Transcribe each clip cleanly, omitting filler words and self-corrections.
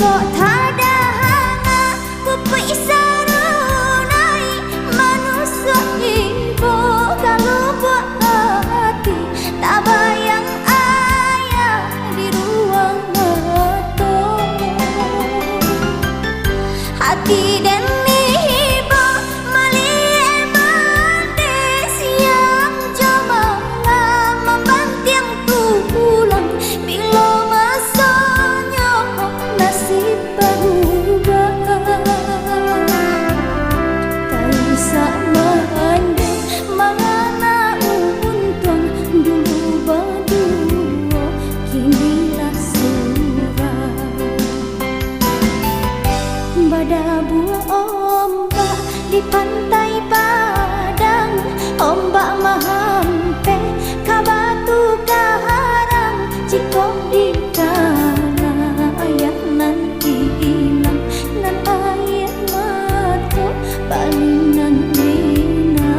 kok tada hanga pupuk sarunai manusia ibu kalau buat hati tak bayang ayah di ruang mata hati dan ibu melihat manis yang jamalah membanting tulang bila masanya nasib berubah tak bisa mandang mengana untung dulu berdua kinilah surat pada buah ombak di pantai Padang ombak mahampe kabatu kaharang cikok di tanah ayah nanti hilang nan air mata balinan dina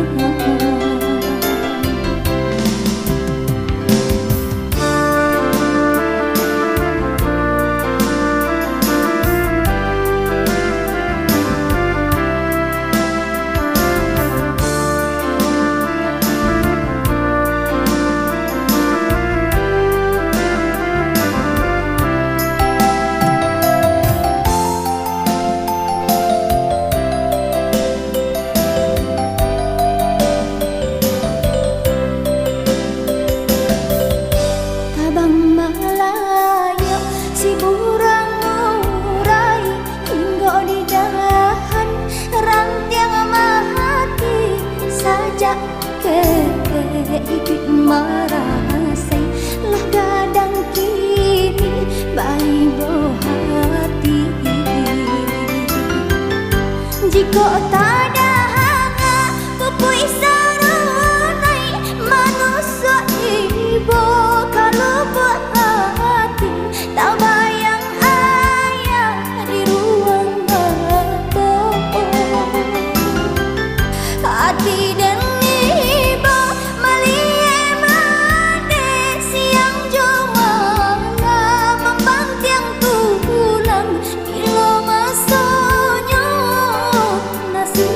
Abang Malaya si burang murai hingga di dahan rantiang mahati sajak keikut marasai lah gadang kini bayi bohati jika tak ada hanga pupuk sarunai manusia ibu kalau buat hati tak bayang ayah di ruang mata hati dan ibu melihat manis yang jamalah membanting tulang bila masanya nasib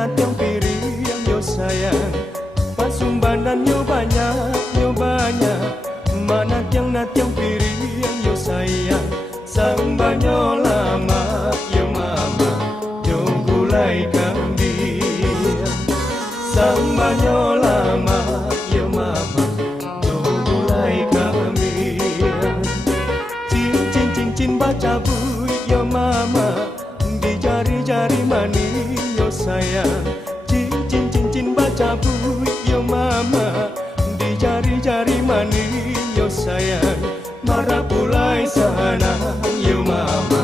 natiang piriang yo sayang, pasumbanan yo banyak, mana tiang natiang piriang yo sayang, sambanyo lama yo mama, yo gulai kambing, sambanyo lama yo mama, yo gulai kambing, cincin baca bui yo mama, di jari-jari mani yo sayang, cincin baca bui yo mama, di jari-jari mani yo sayang, marah pulai sana yo mama,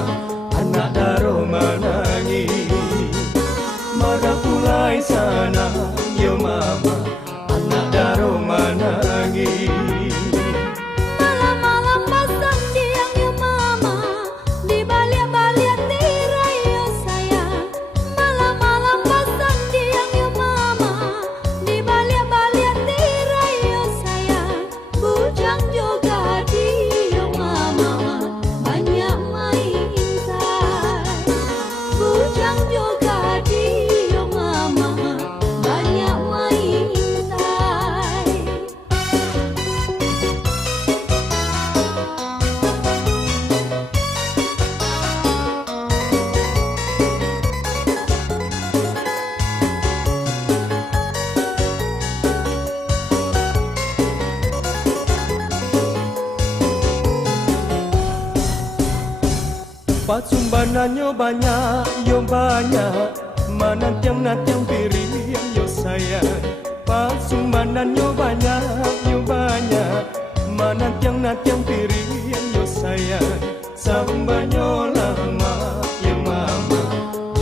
anak daro menangis, marah pulai sana yo mama, anak daro menangis. Malam-malam pasang diang yo mama, di balik-balik tirai yo sayang. Malam-malam pasang diang yo mama, di balik-balik tirai yo sayang. Bujang juga di yo mama, banyak main intai. Bujang juga di yo mama, banyak main intai. Pasumbanannya banyak, mana tiang natiang piriang yo sayang, pasumbanannya banyak, mana tiang natiang piriang yo sayang, sambanyo lama yo mama,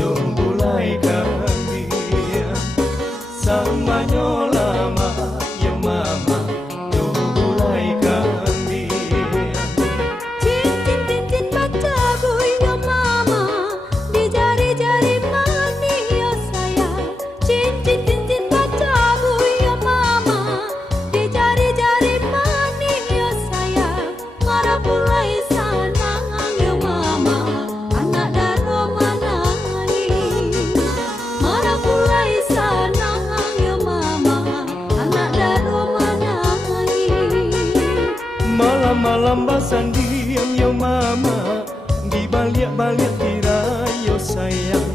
yo gulai kambing, sambanyo lama yo mama, yo gulai kambing. Cincin baca bui yo mama, di jari-jari mani yo sayang. Cincin baca bui yo mama, di jari-jari mani yo sayang. Marah pulai sanang yo mama, anak daro menangis. Marah pulai sanang yo mama, anak daro menangis. Malam-malam basandian yo mama, di balik-balik tirai yo sayang,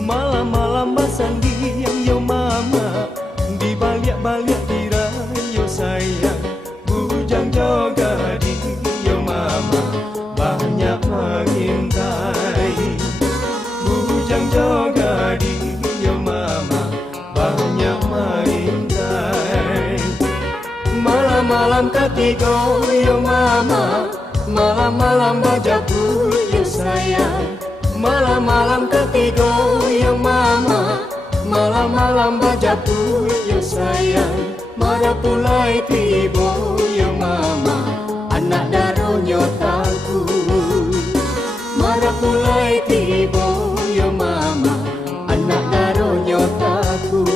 malam-malam basandian yo mama, di balik-balik tirai yo sayang, bujang joga di yo mama, banyak mengintai, bujang joga di yo mama, banyak mengintai. Malam-malam ketiga yo mama, malam-malam bajaku yo sayang, malam-malam ketiga yo mama, malam-malam bajaku yo sayang, marah pulai tibo yo mama, anak daro nyotaku, marah pulai tibo yo mama, anak daro nyotaku.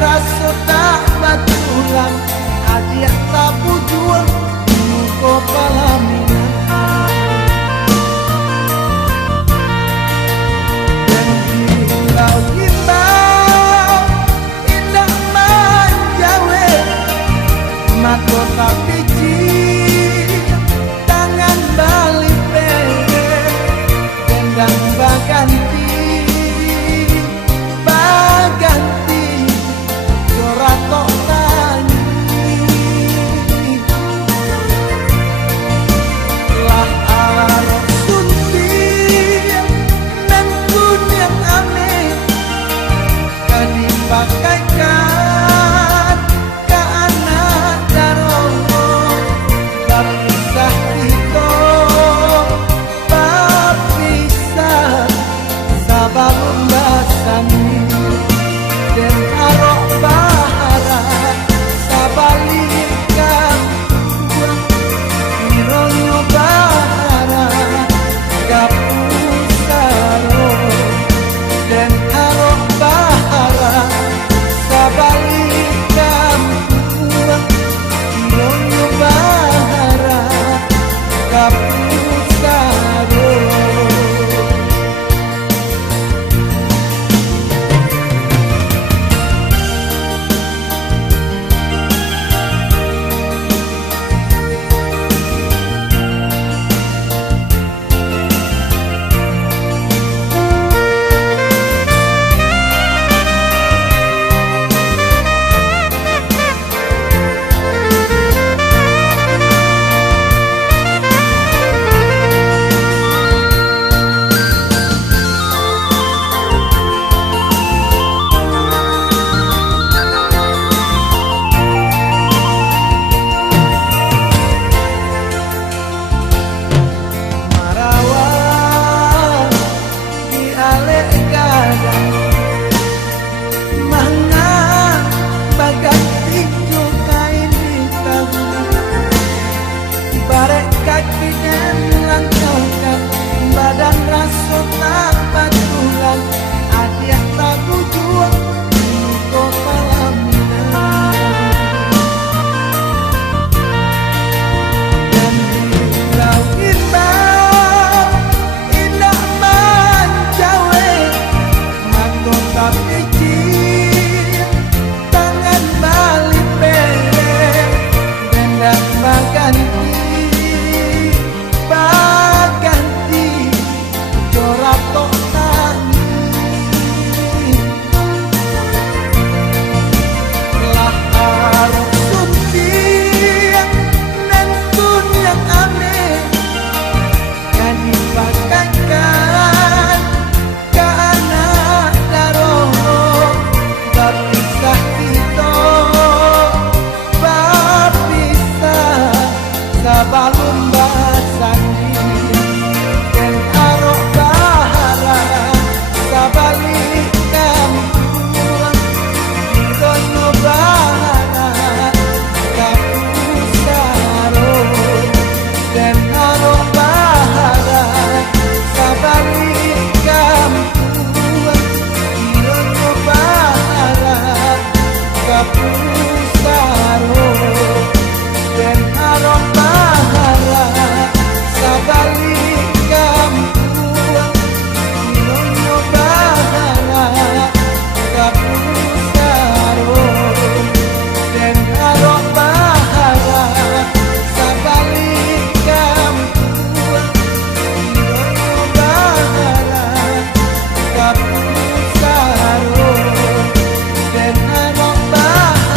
rasa tak batulan adik tak pujuan muka palaminan dan himbau indah manjawe mata tak biji tangan balik dendang baganti Joratok tani lah arok sunti dan kunyang ame kadipakaikan ke anak daromo bapisah itu bapisah sabalun basani dan arok bahara sabalikan buang ironyo bahara kapusaro dan arok bahara sabalikan buang ironyo bahara kapusaro badan rasa tak batulan adik tak bujuan muka palaminan dan hilau himbau indah manjawe mata tak biji tangan balik dendang baganti Joratok tani lah arok sunti dan kunyang ame kadipakaikan ke anak daromo bapisah kita bapisah sabalun basani dan arok sabalikan buang ironyo bahara kapusaro dan arok bahara sabalikan buang ironyo bahara kapusaro dan arok bahara sabalikan buang ironyo bahara kapusaro dan arok bahara sabalikan buang ironyo bahara kapusaro dan arok bahara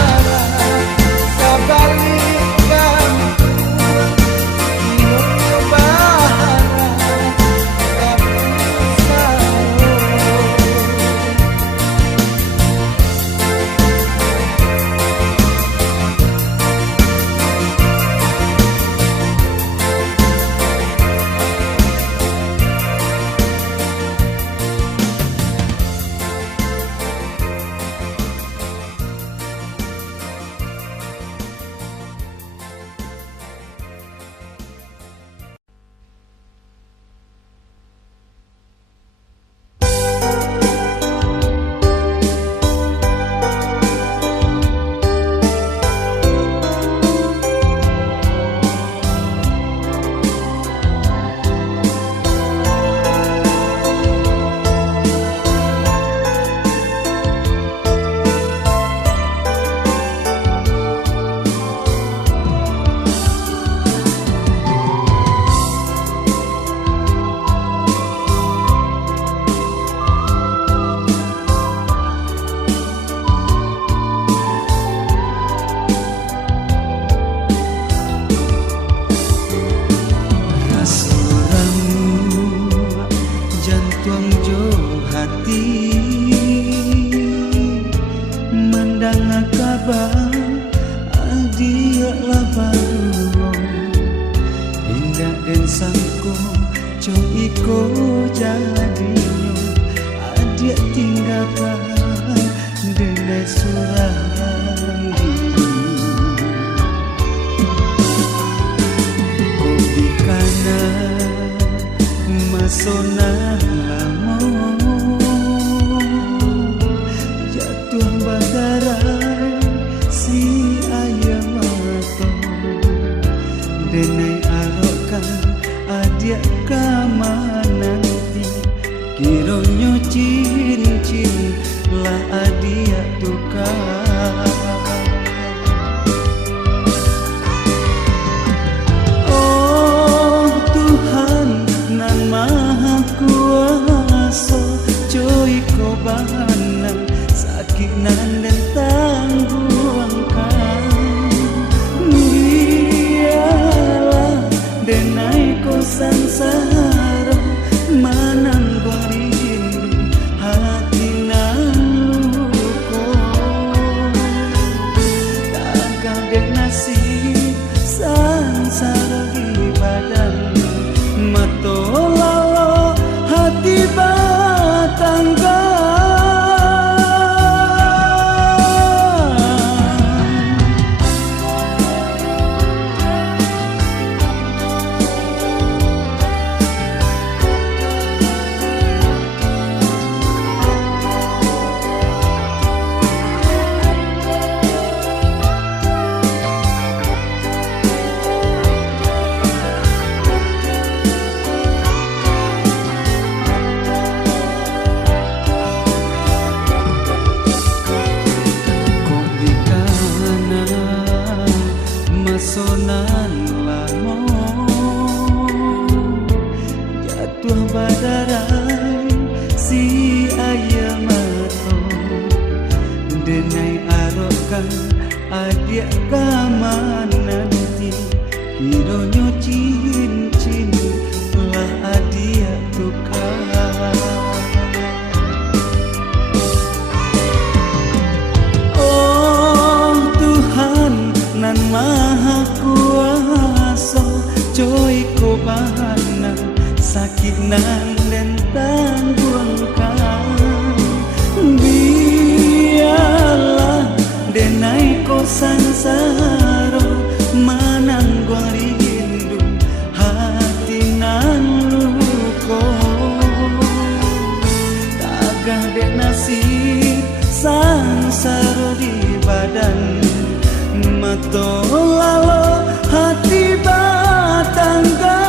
kabar adia lah baru hingga den sangko co iko jadinyo adia tinggalkan denai surang kopi kana masonan lamo jatuh badarai si ayam mato denai arokan adia kama nanti kironyo cincin lah adia tukar oh Tuhan nan maha kuasa coy ko bana sakit nan dan tangguangkan dialah denai ko sansara manang gua rindu hati nan luko takkan dek nasib sansara di badan matolalo hati batangga sonan lamo jatuh badarai si ayam mato denai arokan adia kaman nanti kironyo cincin lah adia tukar oh Tuhan nan maha kuasa coy ko bahana sakit nan dan tangguangkan biarlah denai ko sansaro manang gua rindu hati nan luko tagah dek nasib sansaro di badan matolalo hati batangga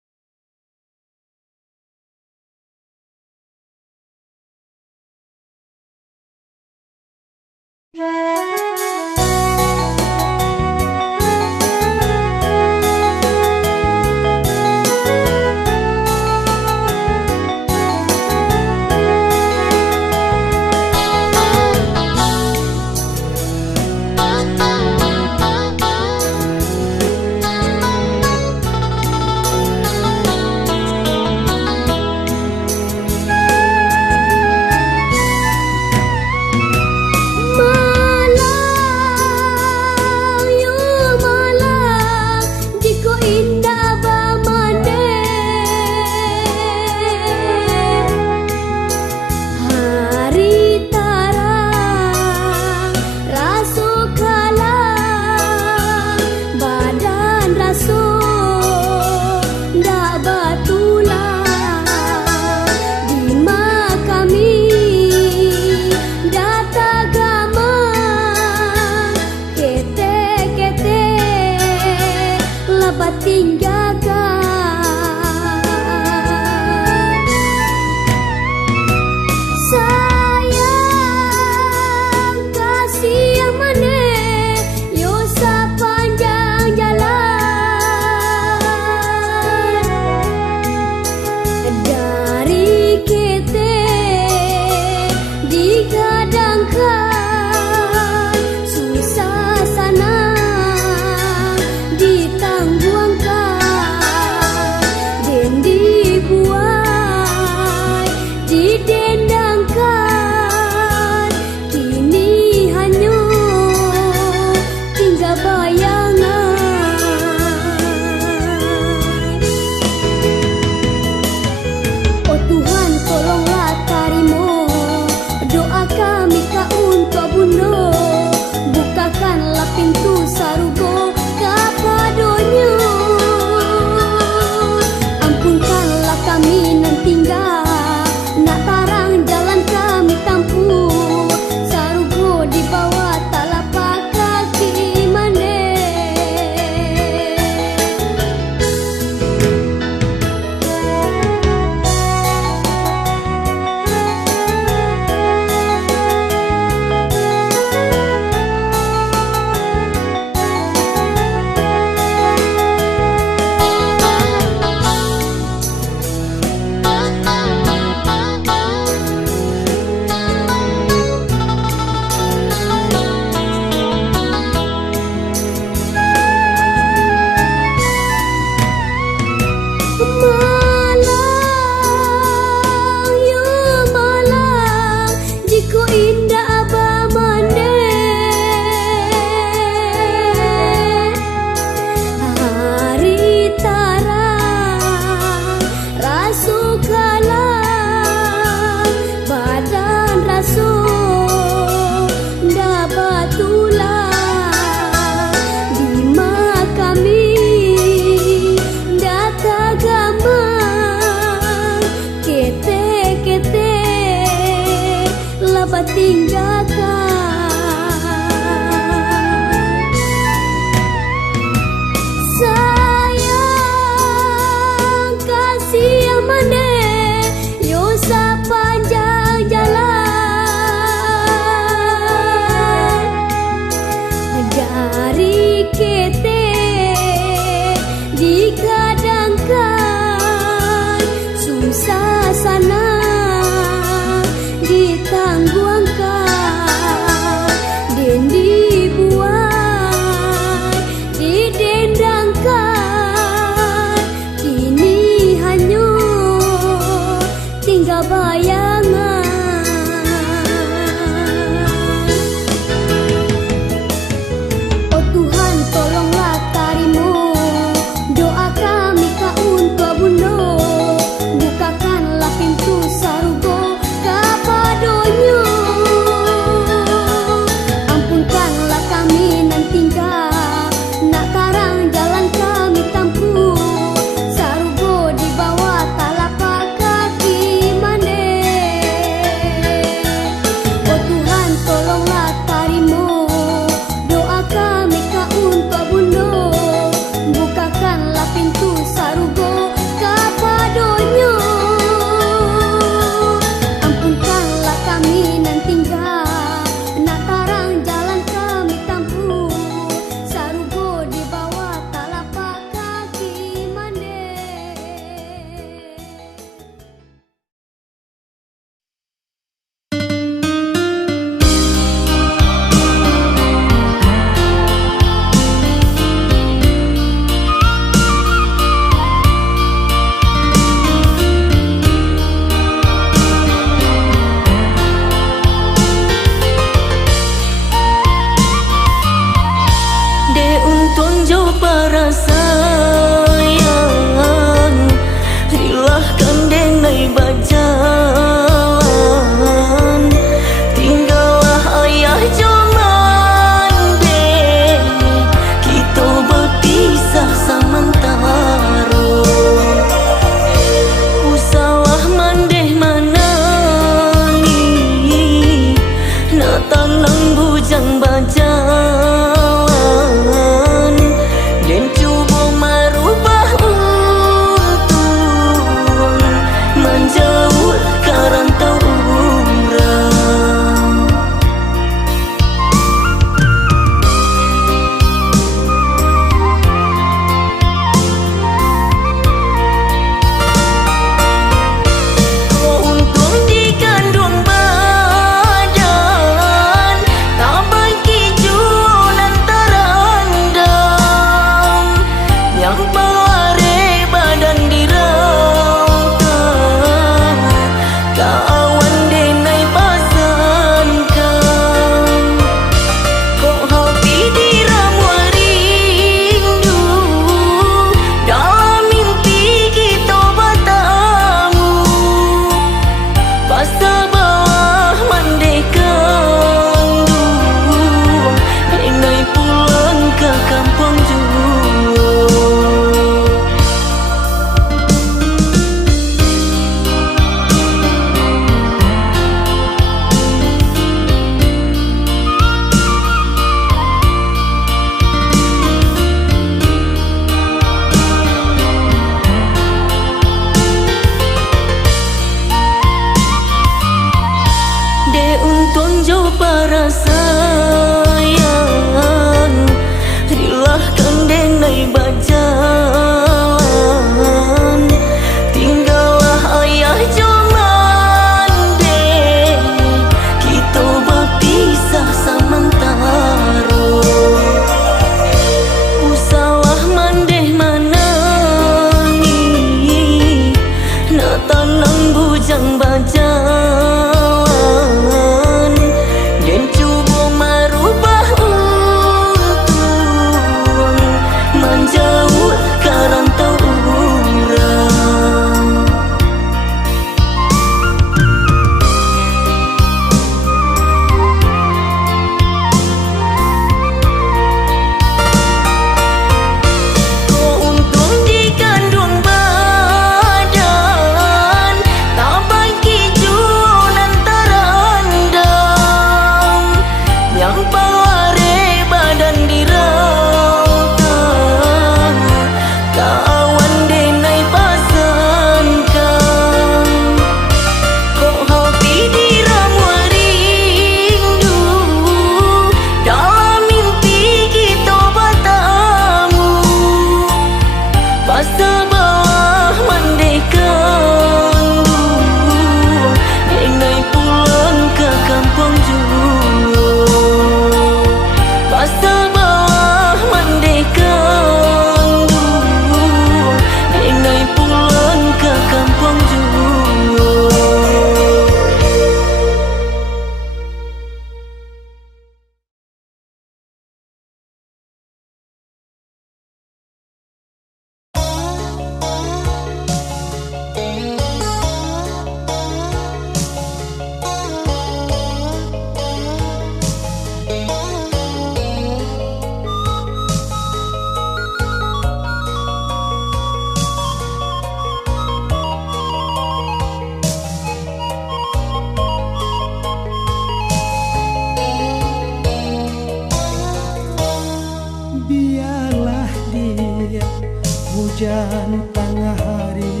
hujan tengah hari,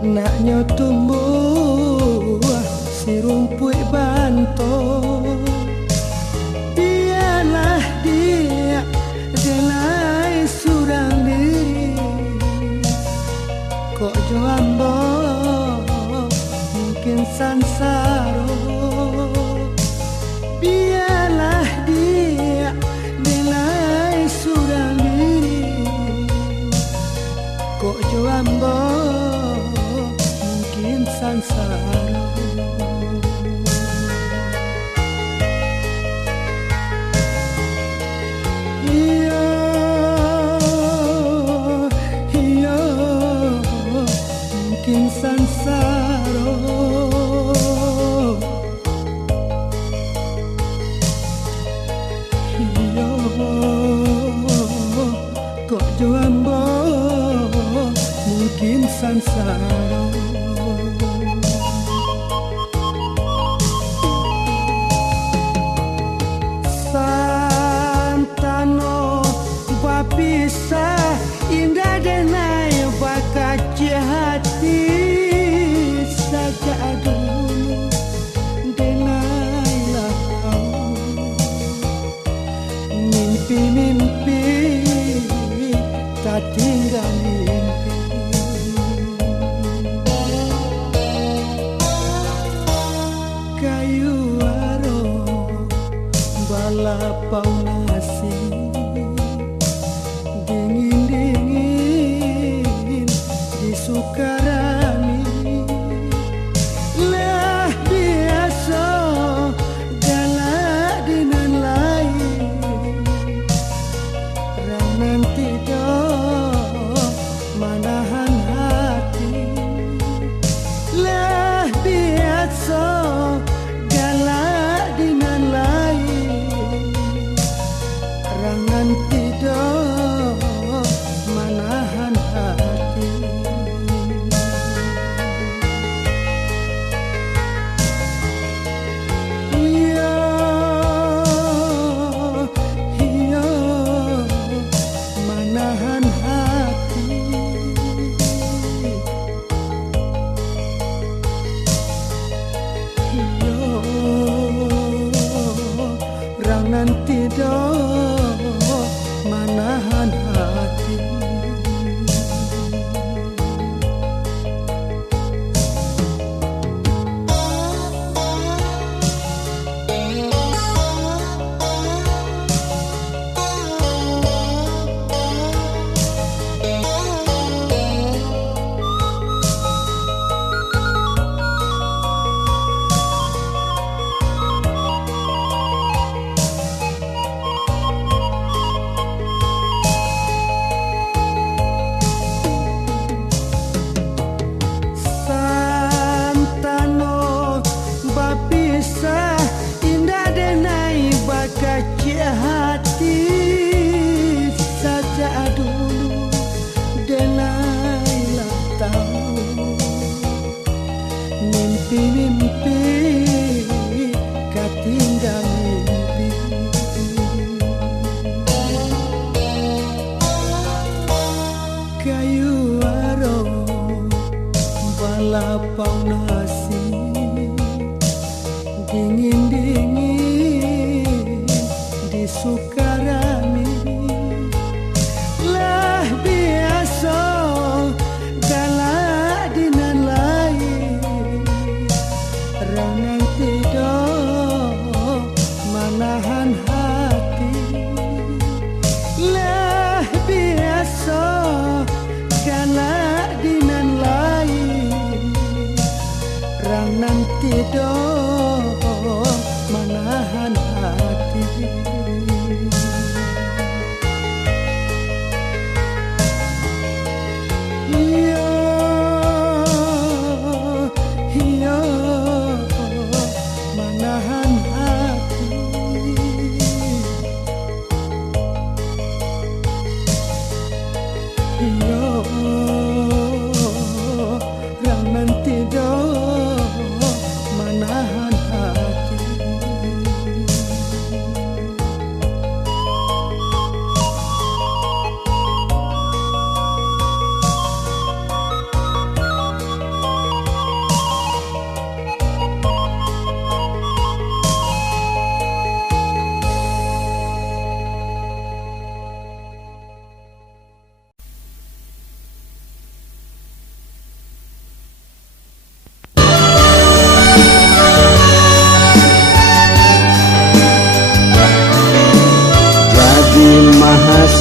naknya tumbuh si rumput banto. Biarlah dia delai surang diri, kok joambo mungkin sansaro. Biarlah dia delai surang diri, kok joambo mungkin sansaro. Mungkin sansaro, iyo kok joambo mungkin sansaro. Santano bapisah indah denai bakaca hati saja dulu denailah kau mimpi-mimpi tak tinggal mimpi. Kayu aro balapau nasi dingin-dingin di Sukarami. Lah biasa galak dengan lain, rang nanti do manahan hati. Lah biasa galak dengan lain, rang nanti do manahan hati. Iya, iya, manahan hati. Iya, rang nanti do manahan hati. Santano bapisah indah denai bakaca hati saja dulu denailah tahu mimpi-mimpi katinggal mimpi. Kayu aro balapau nasi dingin-dingin di Sukarami. Lah biasa galak dengan lain, rang nanti do manahan hati. Lah biasa galak dengan lain, rang nanti do manahan hati. Iya, iya, manahan hati. Iya, rang nanti do manahan hati.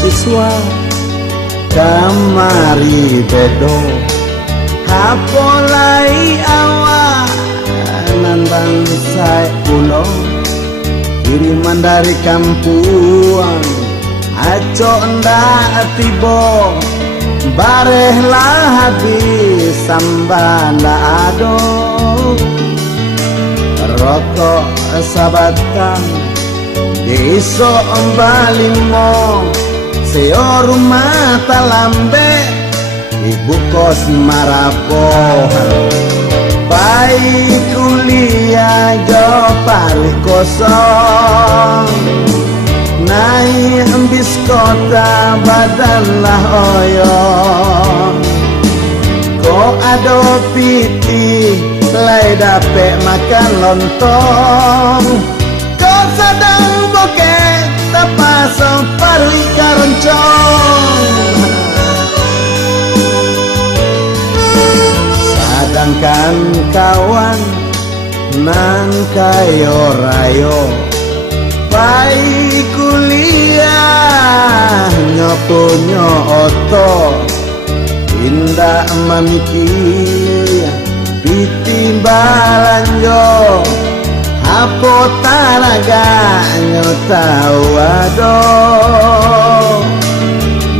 mahasiswa kamari bedo hapolai awak nan bangsa ulo kiriman dari kampung aco ndak tibo barehlah habis sambanda ado rokok sabatan iso balimo seo rumah talambe ibu kos marapo baik kuliah jo paling kosong naik bis kota badanlah oyo kok ado piti lai dapet makan lontong kok sedang bokeh tapasong parui karoncong sedangkan kawan nan kayo rayo baik kuliah nyopunyo oto indah mamikir pitimbalan jo apo taraga nyotau ado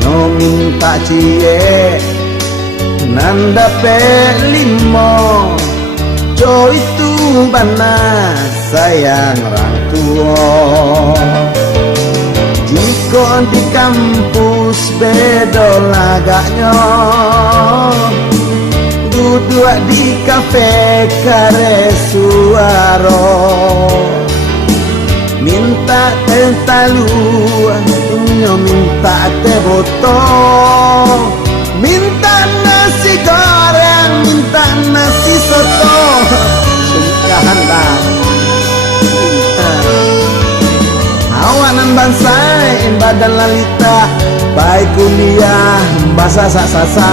no minta cie nanda pelimo jo itu bana sayang orang tua jika di kampus bedo lagaknya duduk di kafe kare suaro minta teh talu nyo minta teh botol minta nasi goreng minta nasi soto sungkahan dah awanan bansai badan lalita baik kuliah bahasa sasa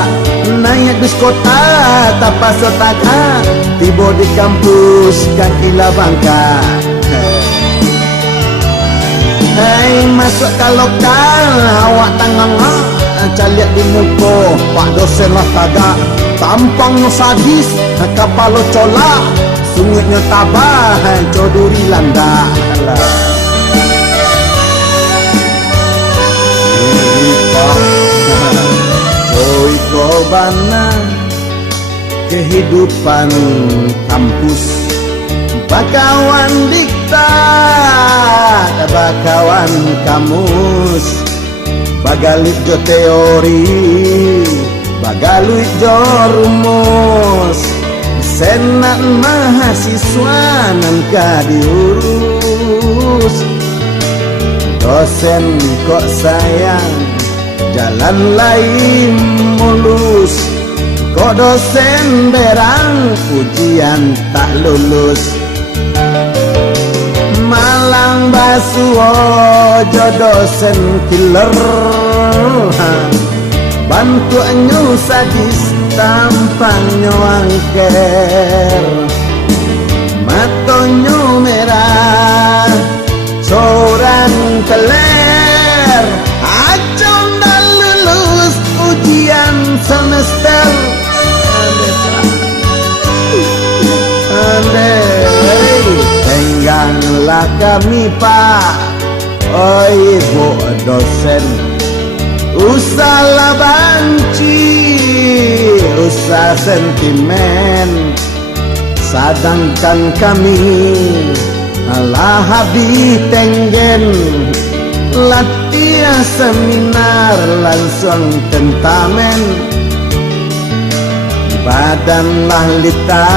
naik bis kota tapas otaka tiba di kampus kaki labangka hei masuk ke lokal awak tangan caliak di muka pak dosen lah tagak tampang sadis kapal lo colak sungitnya tabah coduri landa Joy kobana kehidupan kampus bakawan diktat bakawan kamus bagalit jo teori bagaluit jo rumus senat mahasiswa nan diurus dosen kok sayang jalan lain mulus kok dosen berang ujian tak lulus malang basuo jo dosen killer bantu anyu sadis tampangnya angker matonyo merah seorang teler acong dan lulus ujian semester tengganglah kami pak oh ibu dosen usahlah banci usah sentimen sedangkan kami alah habis tenggen latihan seminar langsung tentamen badan lah lita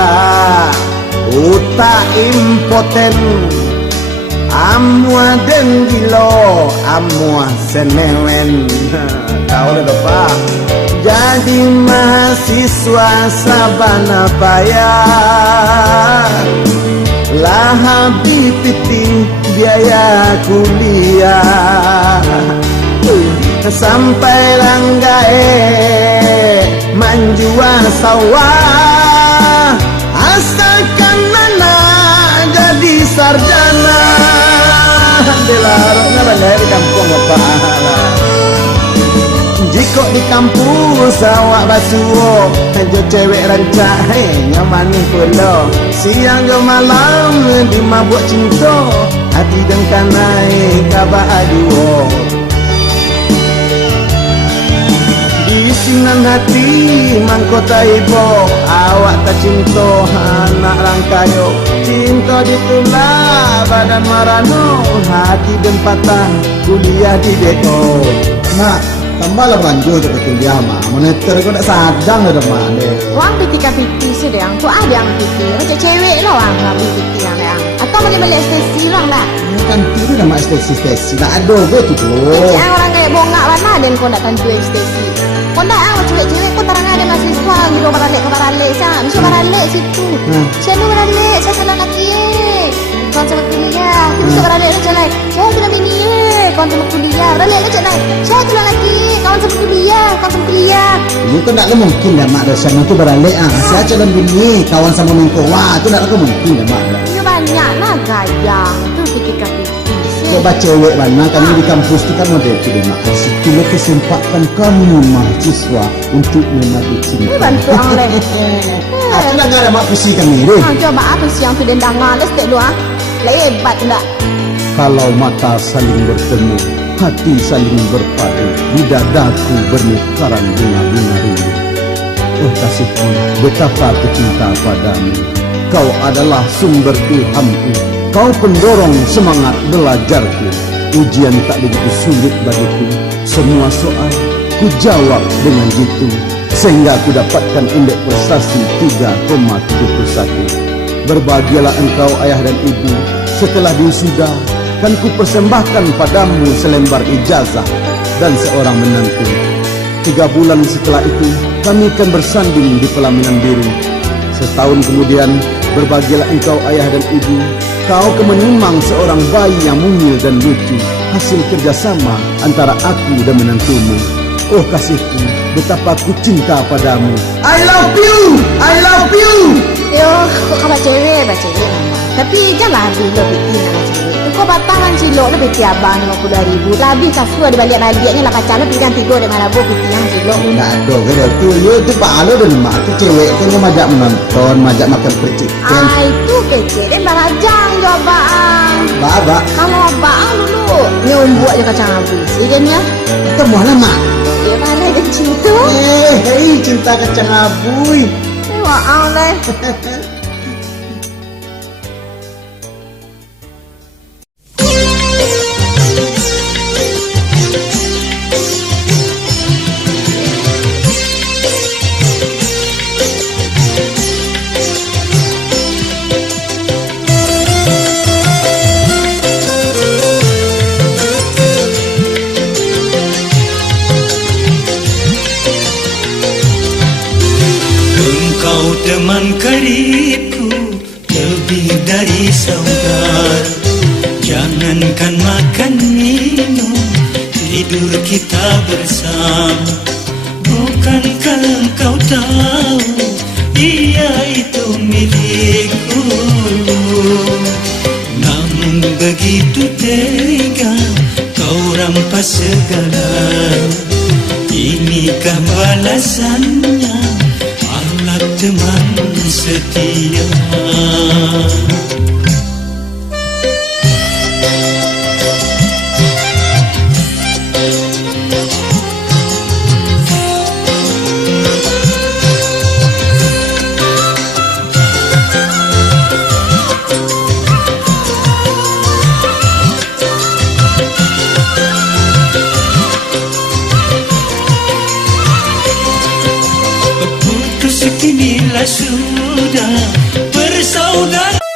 utak impoten amua den gilo amua senewen kau udah pak jadi mahasiswa sabana bayar lah habis piti biaya kuliah sampai langgae manjua sawah asalkan anak jadi sarjana dilarang langgae di kampung bapak di kampus awak basuh jo cewek rancak ngamani pula siang ke malam di mabuk cinta hati dan kanai kabar aduh di sinan hati mangkota ibu awak tak cinta anak rangkayo cinta ditulak badan marano hati dan patah kuliah di deko mak tambah lah banjur untuk kuliah mak monitor kau nak sadang ada mak deh Wang piti sedang tu ada yang piti macam cewek lah wang ambil piti yang yang atau balik stesi orang lah kan tu nama stesi nak ada ke tu yang orang kayak bongak mana dan kau nak tentu stesi kau nak cewek-cewek kau terang ada mahasiswa gitu baralik sah mesti baralik situ saya lu baralik saya salah lagi kau sama kuliah kita bisa baralik macam lain saya tidak bini kau sama kuliah baralik macam lain saya tidak lagi kau sama kuliah ini tu nak mungkin dah mak dosa tu baralik saya calon bini kawan sama minggu wah tu nak mungkin dah mak ini banyak lah gayang tu ketika coba cewek mana kami di kampus tu kan model tu mak situ lo kesempatan kamu mahasiswa untuk menabur cinta ini bantu oleh aku nak ada mak pusi kami deh coba apa sih yang tu dendangan let's take doa lebat enggak kalau mata saling bertemu hati saling berpadu di dadaku bernekaran bunga-bunga rindu oh kasihku betapa aku cinta padamu kau adalah sumber ilhamku kau pendorong semangat belajarku ujian tak begitu sulit bagiku semua soal ku jawab dengan jitu sehingga ku dapatkan indeks prestasi 3,71 berbahagialah engkau ayah dan ibu setelah diwisuda kan ku persembahkan padamu selembar ijazah dan seorang menantu 3 bulan setelah itu kami akan bersanding di pelaminan biru setahun kemudian berbahagialah engkau ayah dan ibu kau kemenimang seorang bayi yang mungil dan lucu hasil kerjasama antara aku dan menantumu oh kasihku betapa aku cinta padamu I love you yo kok kabar cewek tapi janganlah dulu piti nak cewek kau batangan cilok lebih tiabang 50,000 lebih kasih ada balik-baliknya lah pacar lebih kan tidur dengan labu piti yang cilok tak ada ke tu yo tu palo dan mak tu cewek tu dia majak menonton majak makan percik itu kecil dan barajang jawab baba kalau abang dulu nyumbuk je kacang abu sih kan ya kita mana mak dia mana kecil tu hei cinta kacang abu wah lah teman karibku lebih dari saudara jangankan makan minum tidur kita bersama bukankah engkau tahu dia itu milikku namun begitu tega kau rampas segalanya inikah balasannya teman setia sudah bersaudara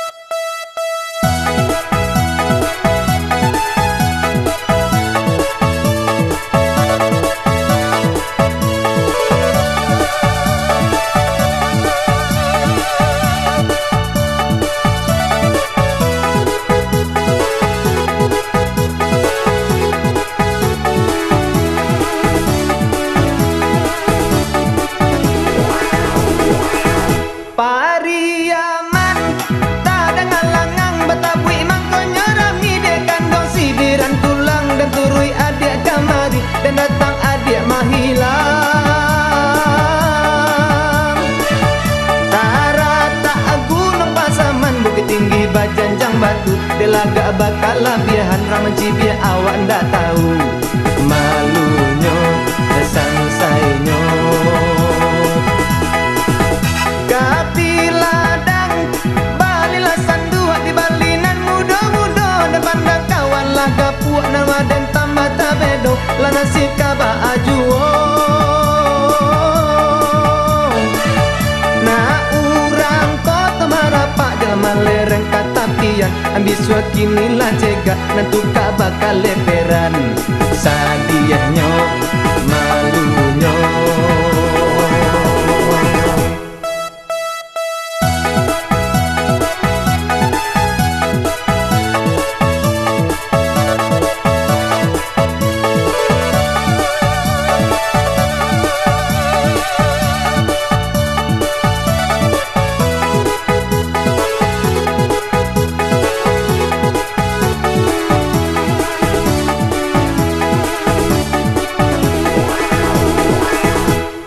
lehan ramen cibir awak ndak tahu. Malunya sangsainya Kati ladang balilah sanduak di balinan muda-muda depan dah kawan laga puak nama dan tambah tabedo lah nasib kaba ajuo. Nah urang kota marapak jaman lereng katapian ambil suakini lah cegak nantu kaba kaleperan sadiahnya malunya.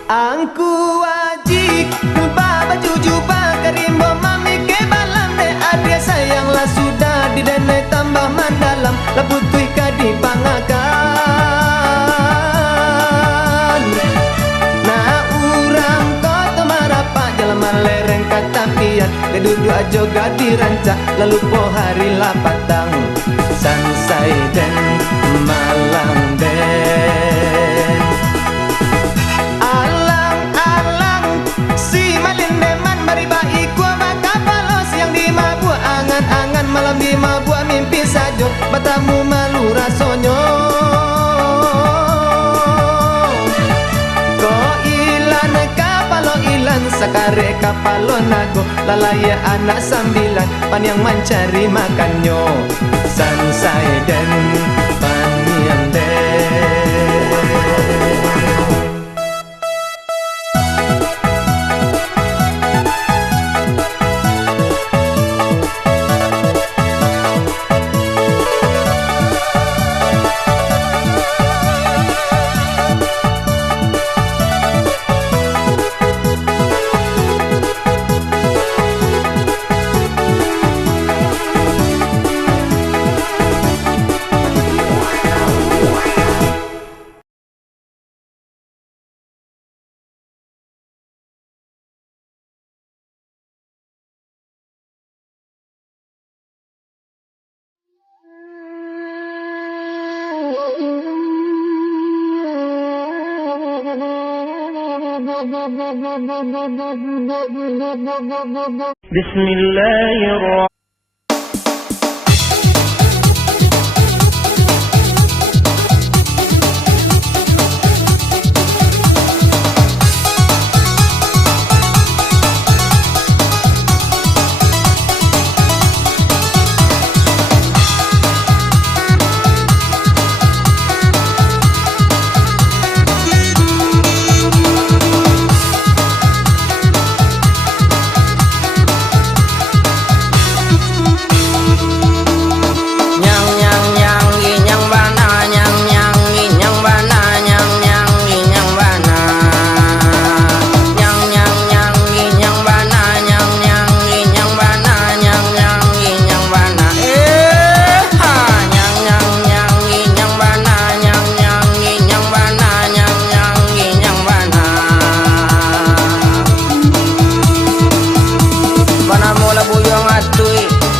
Angku wajik baba cucu karimbo mami ke balam de adia sayang lah sudah di dene tambah mandalam lah putui kadi pangakan. Nah urang kota marapak jalaman lereng katapian de duduk ajo gadi rancak lalu po hari lah patang sansai dan malang den. Angan-angan malam di mabuk mimpi saja matamu malu rasonyo. Ko ilan kapalo ilan sakare kapalo nago lalaya anak sambilan pan yang mencari makannya sansai dan panian den. Bismillahirrahmanirrahim.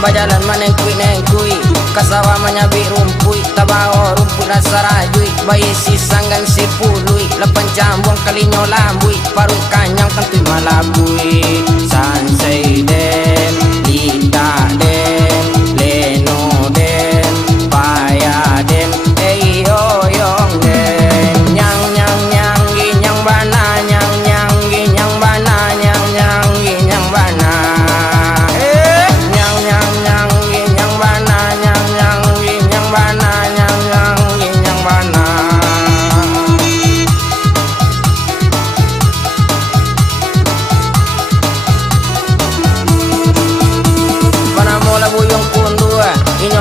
Bajalan menengkui kasawa menyabi rumpui tabaho rumput rasa rajui bayi si sanggan si pului lepan jambung kalinyo lambui parut kanyang tentui malabui sansai den ita den leno den paya den eyo yong den nyang nyang nyang ginyang bana nyang nyang ginyang bana nyang nyang ginyang bana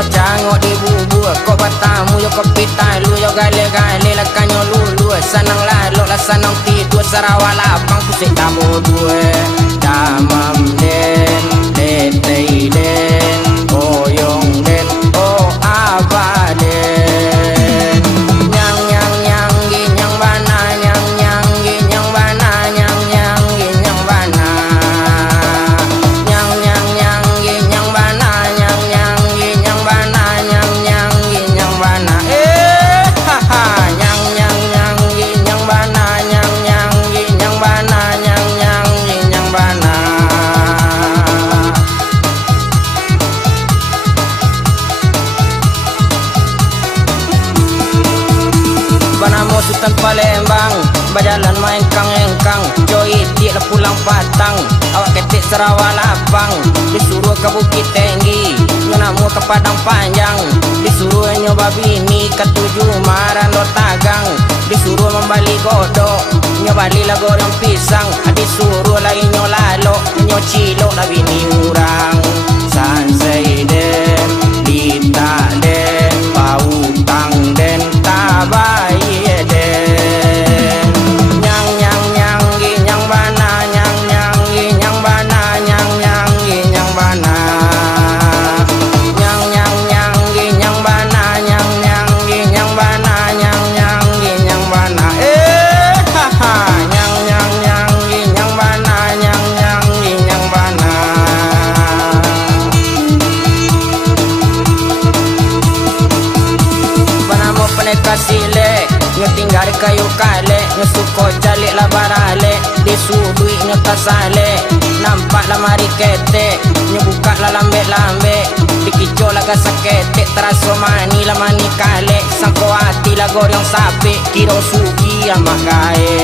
Cangok di bubu, kok batamu yo kopitai lu yo gale-gale la kanyo lulu sanang lalu la sanang tidur Sarawak lapang pusing tamu dua damam den letei den oyong den oh abang Sultan Palembang berjalan main engkang Joy lah pulang patang awak ketik Sarawak lapang disuruh ke Bukit Tinggi nyonamu ke Padang Panjang disuruh nyoba bini ke Tujuh Maran Tagang disuruh membali godok nyobali lah goreng pisang disuruh lagi nyolalo nyocilo lah bini urang sansei den lita den pautang den tabai den nyang nyang nyang gi nyang bana nyang nyang gi nyang bana nyang nyang gi nyang bana nyang nyang nyang gi nyang bana nyang nyang gi nyang bana nyang nyang gi nyang bana ha ha nyang nyang nyang gi nyang bana nyang nyang gi nyang bana Panamo peneka silek tinggal kayu kale suko jalik lah barale disudui tasale nampak lah mari ketek buka lah lambe-lambe dikicau lah gasaketek teraso mani lah mani kale sangko hati lah goreng sapi kiro sugi amak gae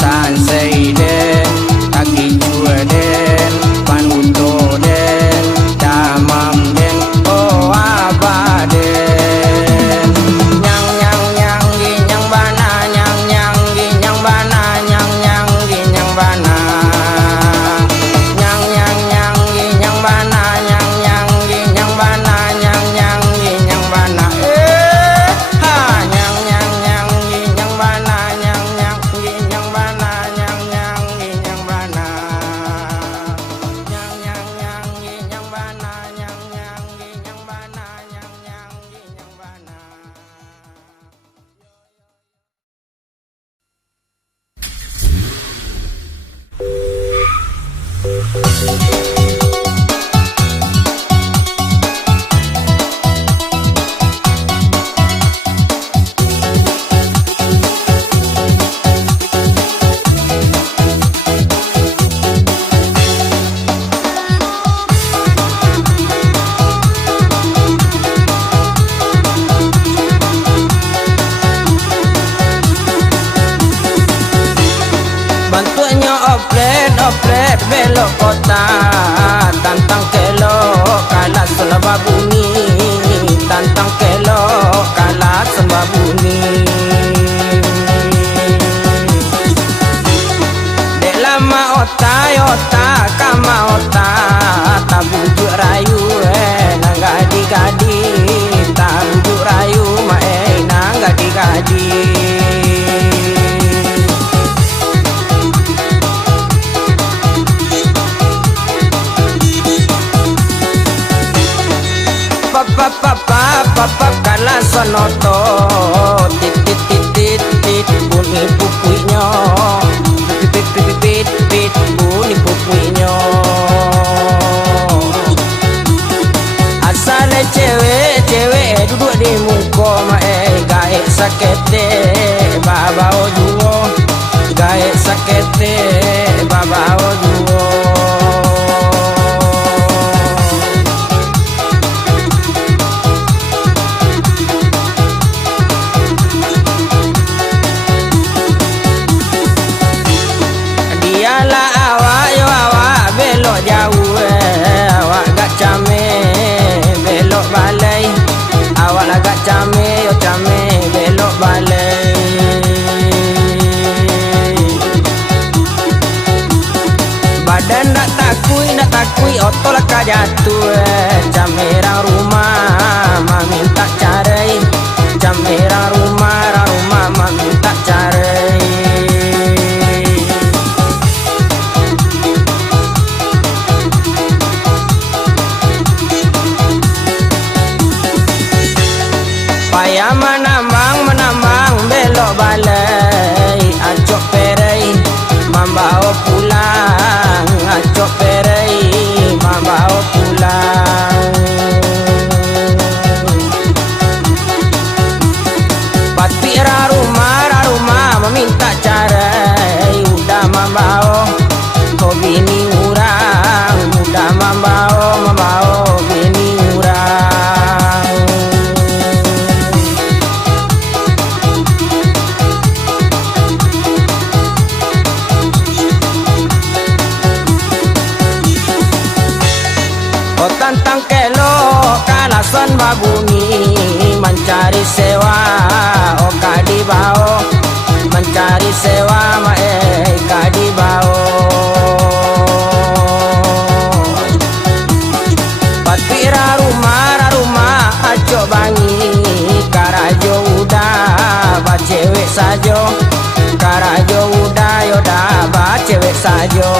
sansei den kaki cua den panuto den damam den oh abah den nyang nyang nyang gi nyang bana nyang nyang gi nyang bana nyang nyang gi nyang bana nyang nyang nyang gi nyang bana nyang nyang gi nyang bana nyang nyang gi nyang bana ha nyang nyang nyang gi nyang bana nyang nyang gi nyang bana nyang nyang gi nyang bana nyang nyang nyang gi nyang bana nyang nyang gi nyang bana nyang nyang gi nyang bana Bantunya oplet belok kota tantang kelok kalah selaba bumi tantang kelok kalah selaba bumi dek lama ota kama ota tak bujuk rayu nang gadi-gadi tak bujuk rayu nang gadi-gadi Papa kala sonoto tit bunyi pupuinyo pit bunyi pupuinyo asale cewek duduk di muko mae gaek sakete baba ojuo gaek sakete baba ojuo jauh awak gak came belok balai awak agak came belok balai badan nak takui otol ka jatuh camerang rumah mami tak carai camerang rumah mami tak carai payah menambang belok balai acok perei membawa pulang acok perei membawa pulang pati rumah meminta carai udah membawa kau bini urang udah membawa bini urang babuni mencari sewa oh kadibao mencari sewa mae kadibao patpira rumah aco bangi karajo udah ba cewek sajo karajo udah yoda ba cewek sajo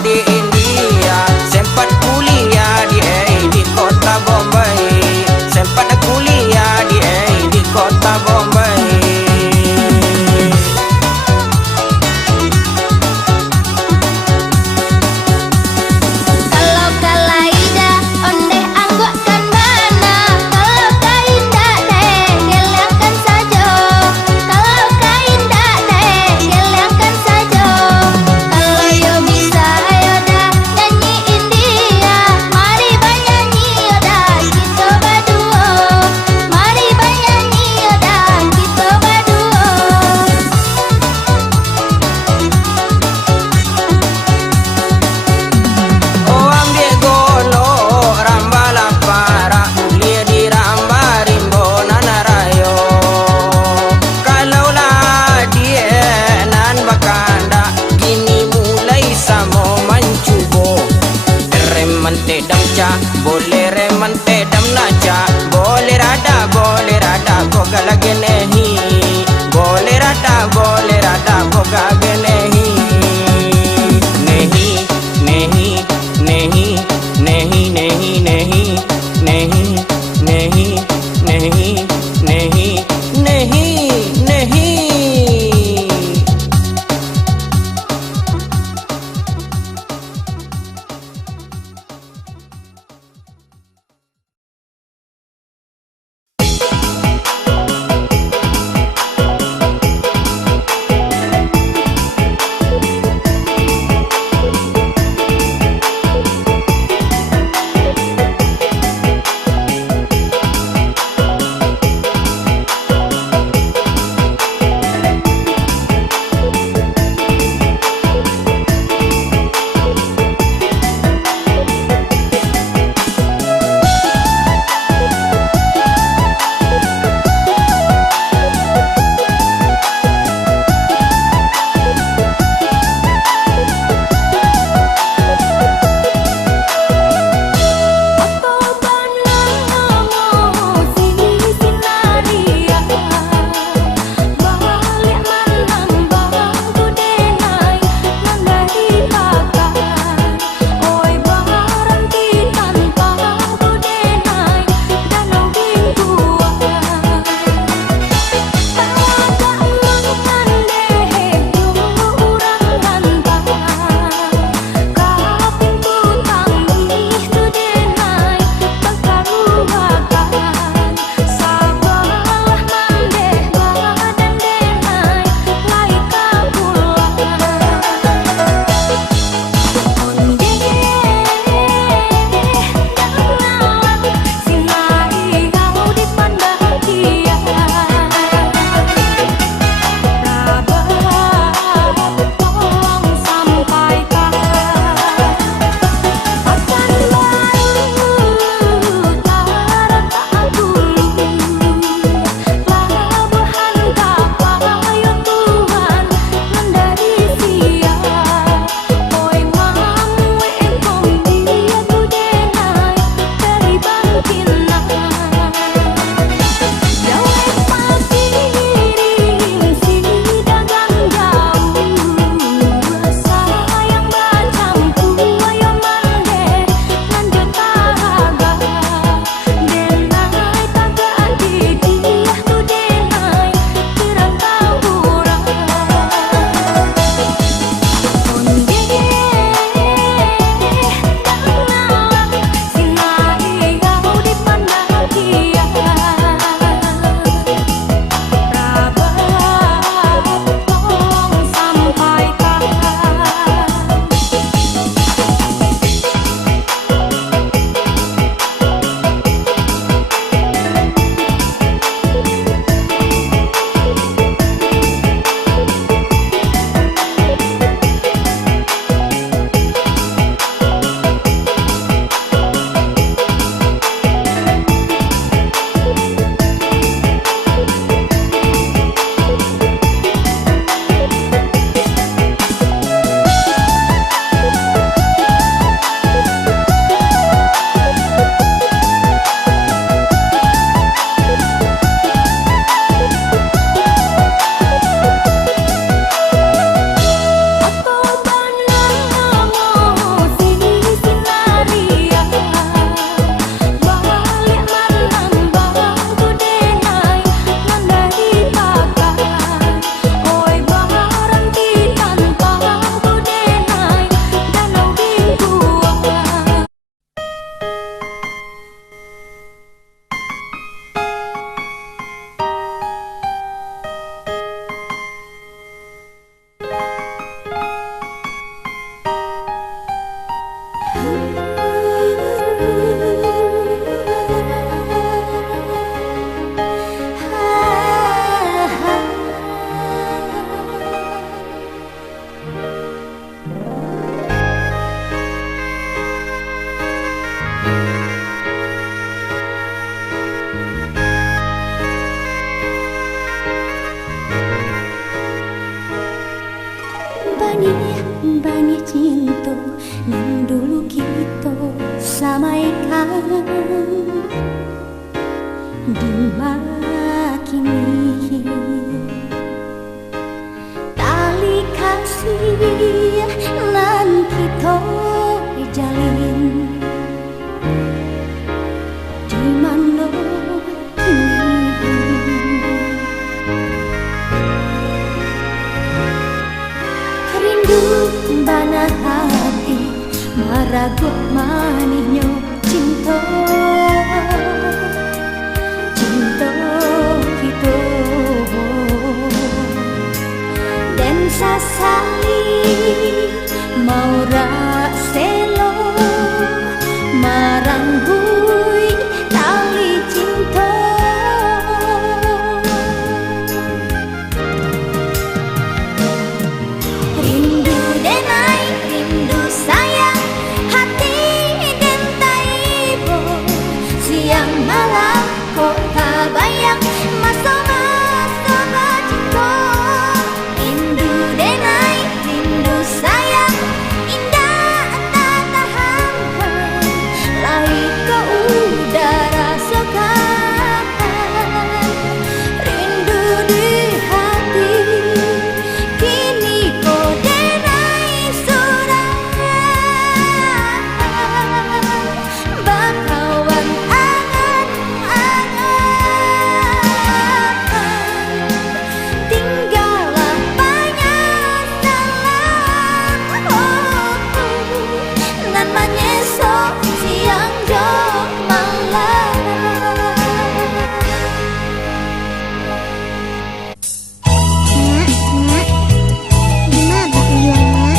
di India, sempat kuliah di kota Bombay, sempat kuliah di kota Bombay. Kalau kalaida ondeh anggokkan mana, kalau kaindak teh gelangkan saja, kalau kaindak teh gelangkan saja. Kalau yo bisa ayo cinta nan dulu kita samaikan di kini tali kasih nan kita jalin di mana rindu bana hati maragut manihnya cinta kita dan sasali mau selo maranggui tali cinta rindu denai rindu sayang hati dan taibo siang malam kok bayang masa-masa cinta rindu denai rindu sayang indah tak tahankan lahir ke udara sekarang rindu di hati kini kau denai surat bakawan tinggallah banyak salam nan menyesok siang jok malam Mak, gimana ulang mak?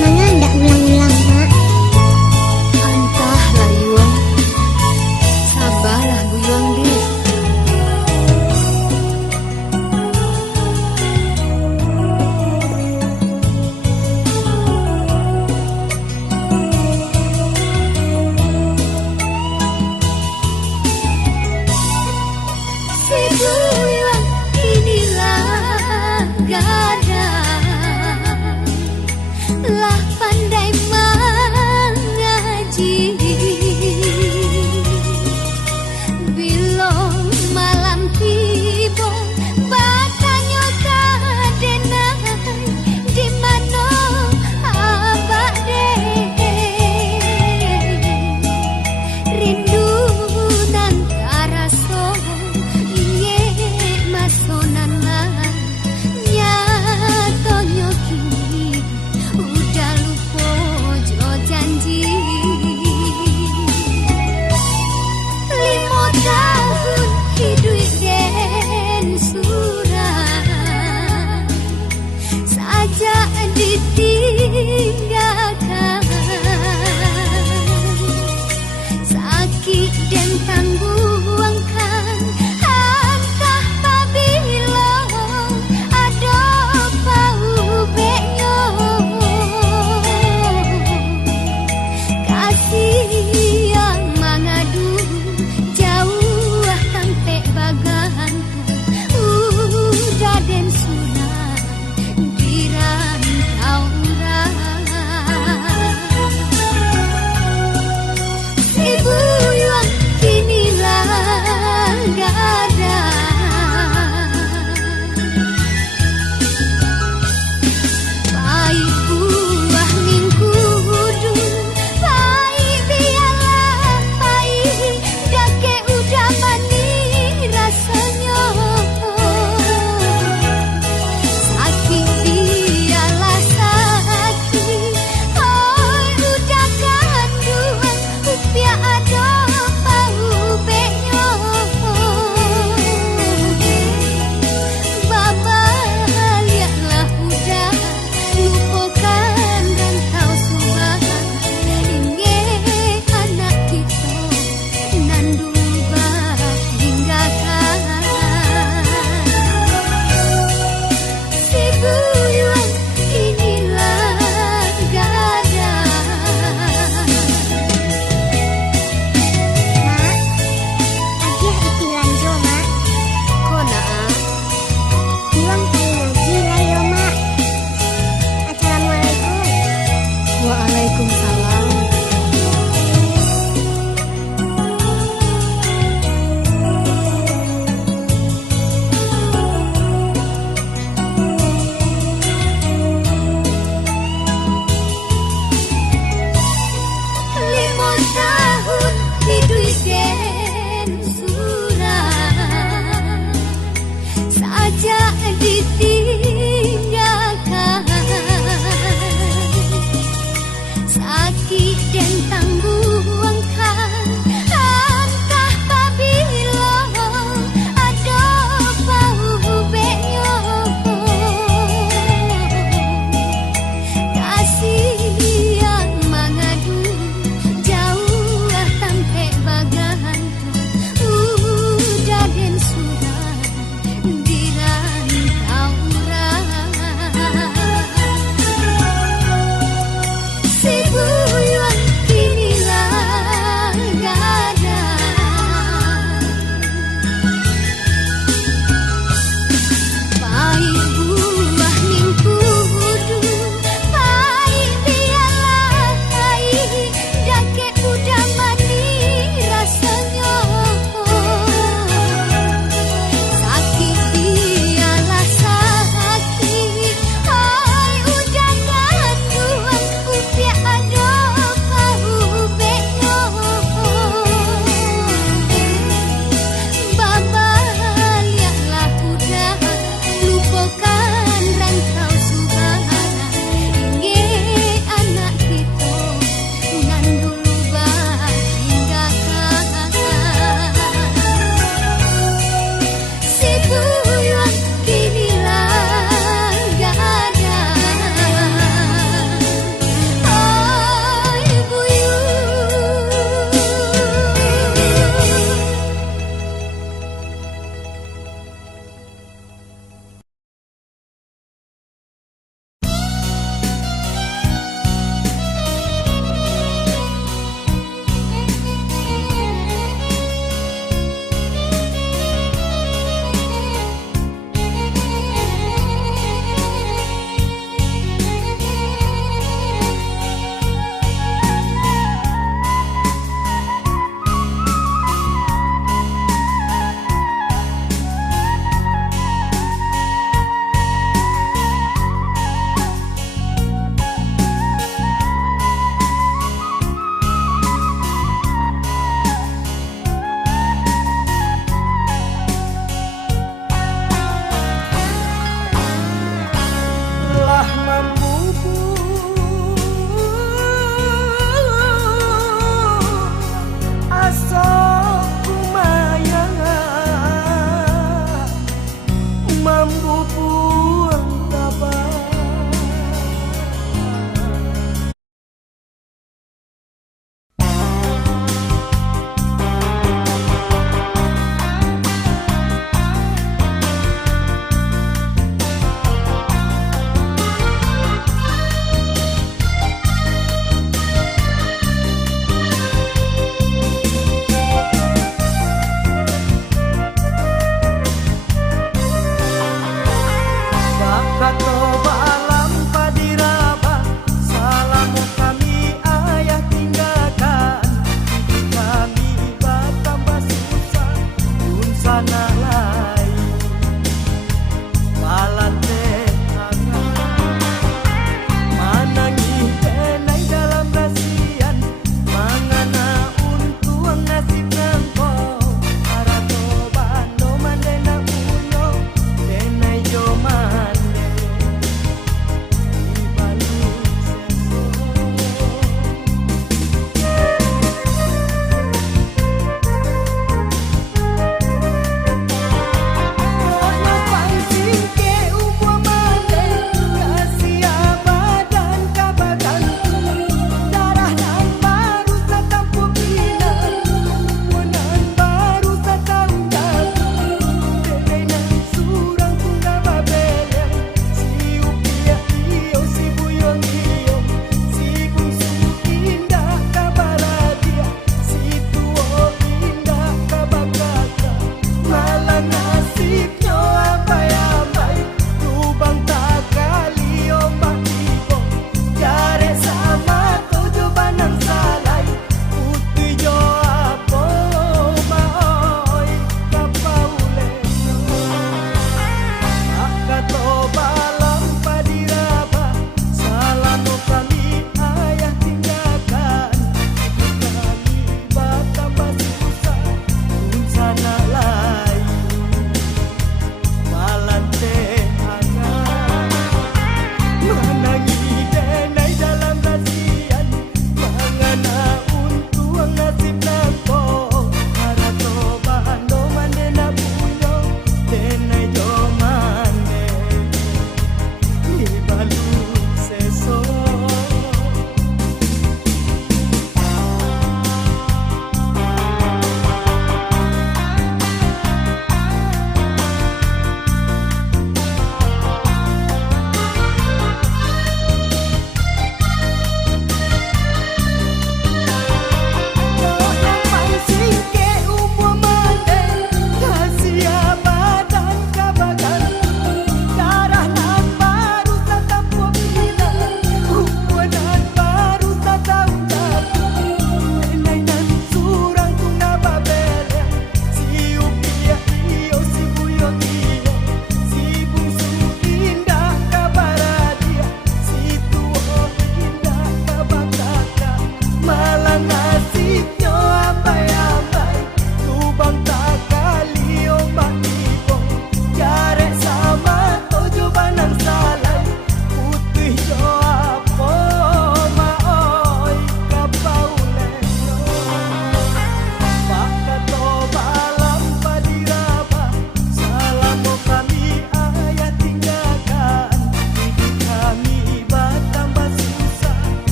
Mana ndak ulang-ulang mak? entahlah Yuang sabarlah Bu Yuang deh si Bu Yuang inilah gadang lah pandai mengaji bila malam tiba bakanya kadenai di mana abak deh rindu dan karaso iye masonan nyatonya kini udah lupa Waalaikumsalam. Lima tahun hidup den surah saja ditinggalkan, sakit dan tangguhkan angkah pabilo ada bau beyo kasihan mangadu jauh tampe bagan udah den sudah dirantau si buyuan kini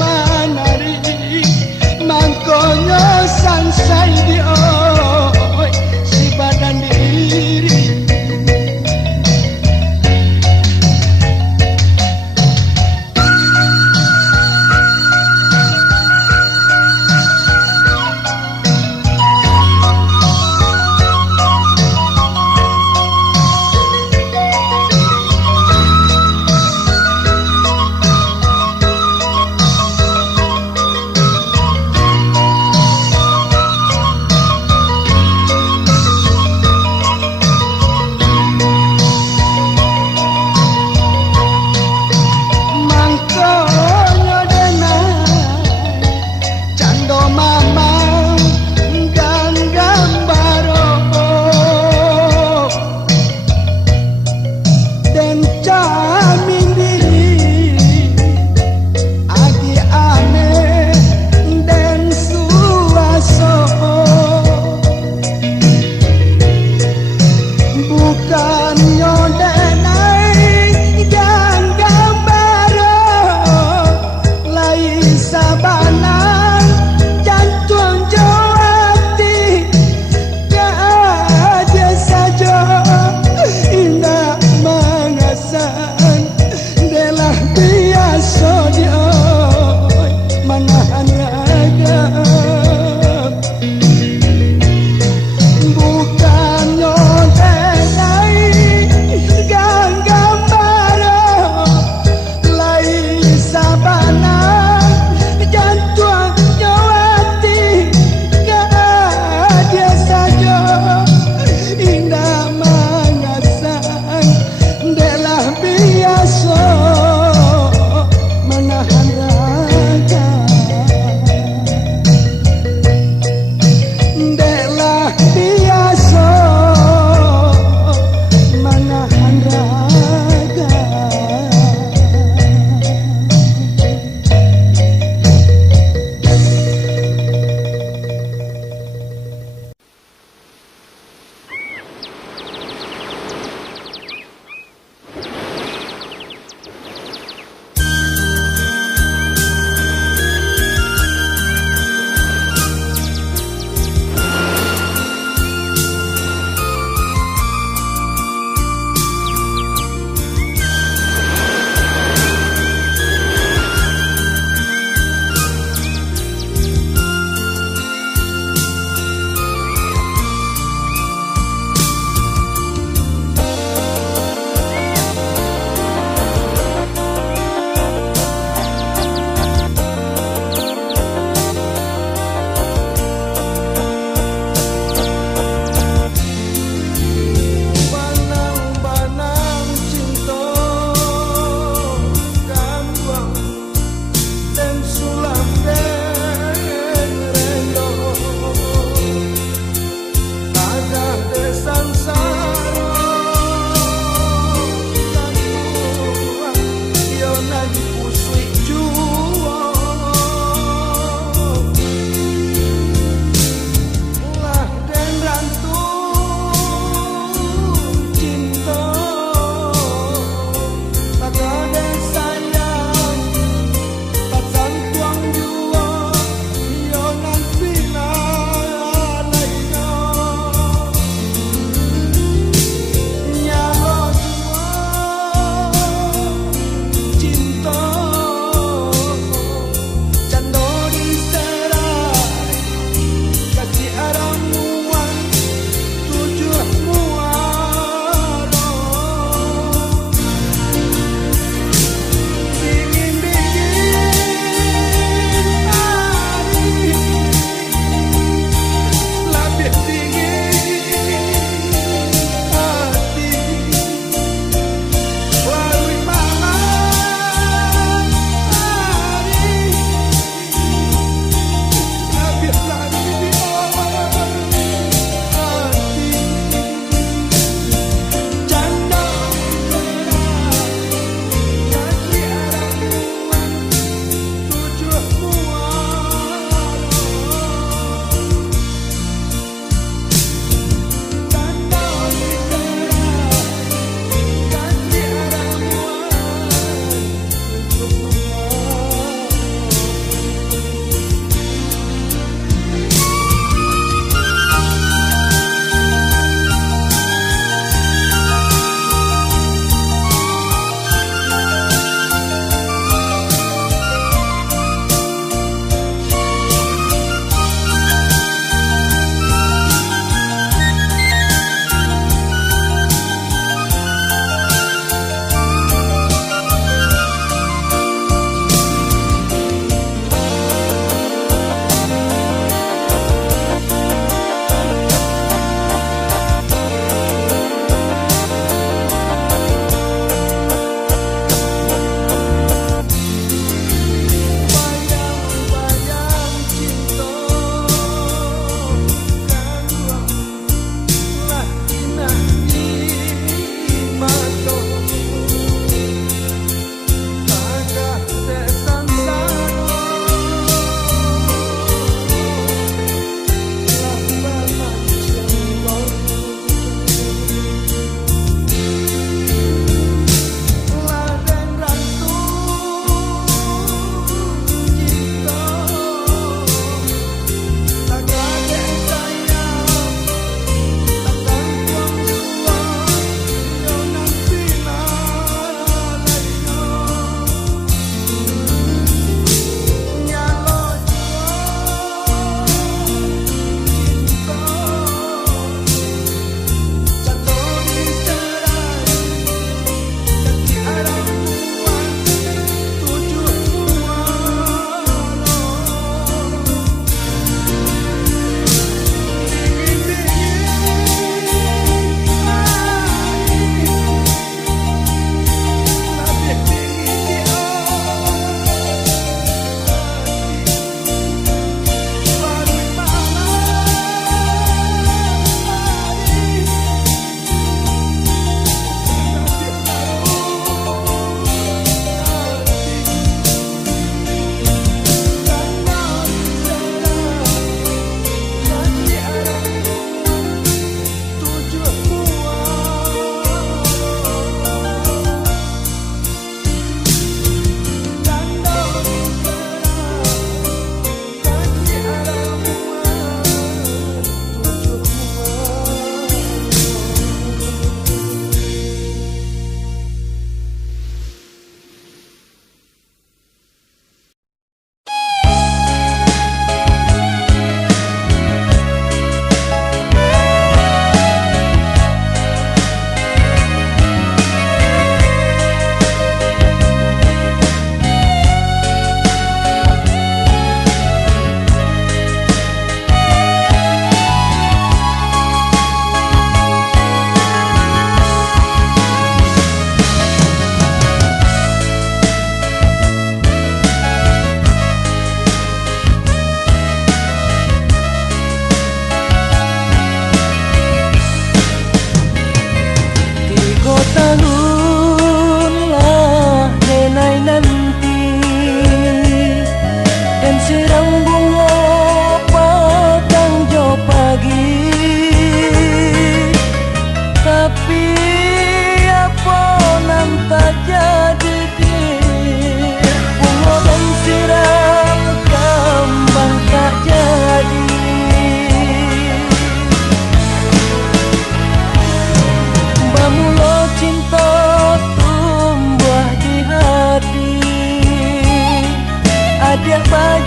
manari mangkonyo sansai di oi si badan diri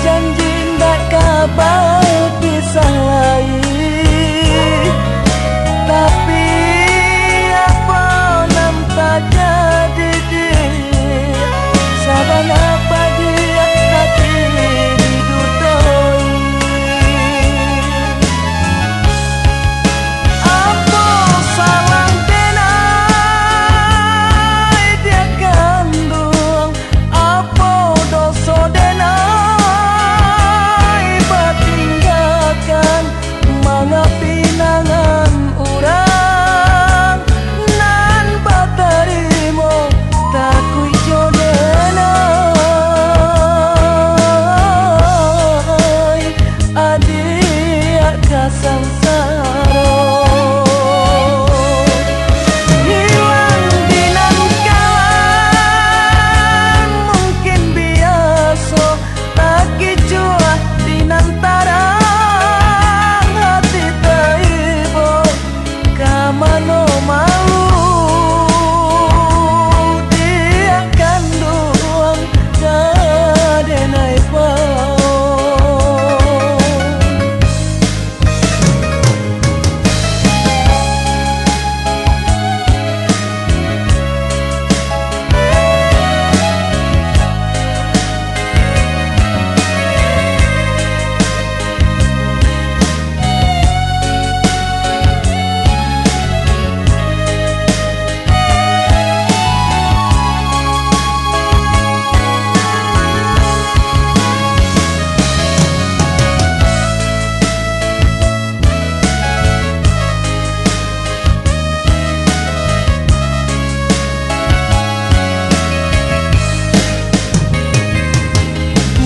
janji ndak kabar pisah lagi. Tapi apa nam tak jadi dia, sabana pagi hati didutoi. Apa salah denai dia kandung, apa dosa denai batinggalkan manga pinangan urang nan batarimo takui jodenai adia kasangsaro. Hilang dinan kawan mungkin biasa, taki jua dinan tarang hati taibo kamano mau dia kandung kadenai pau.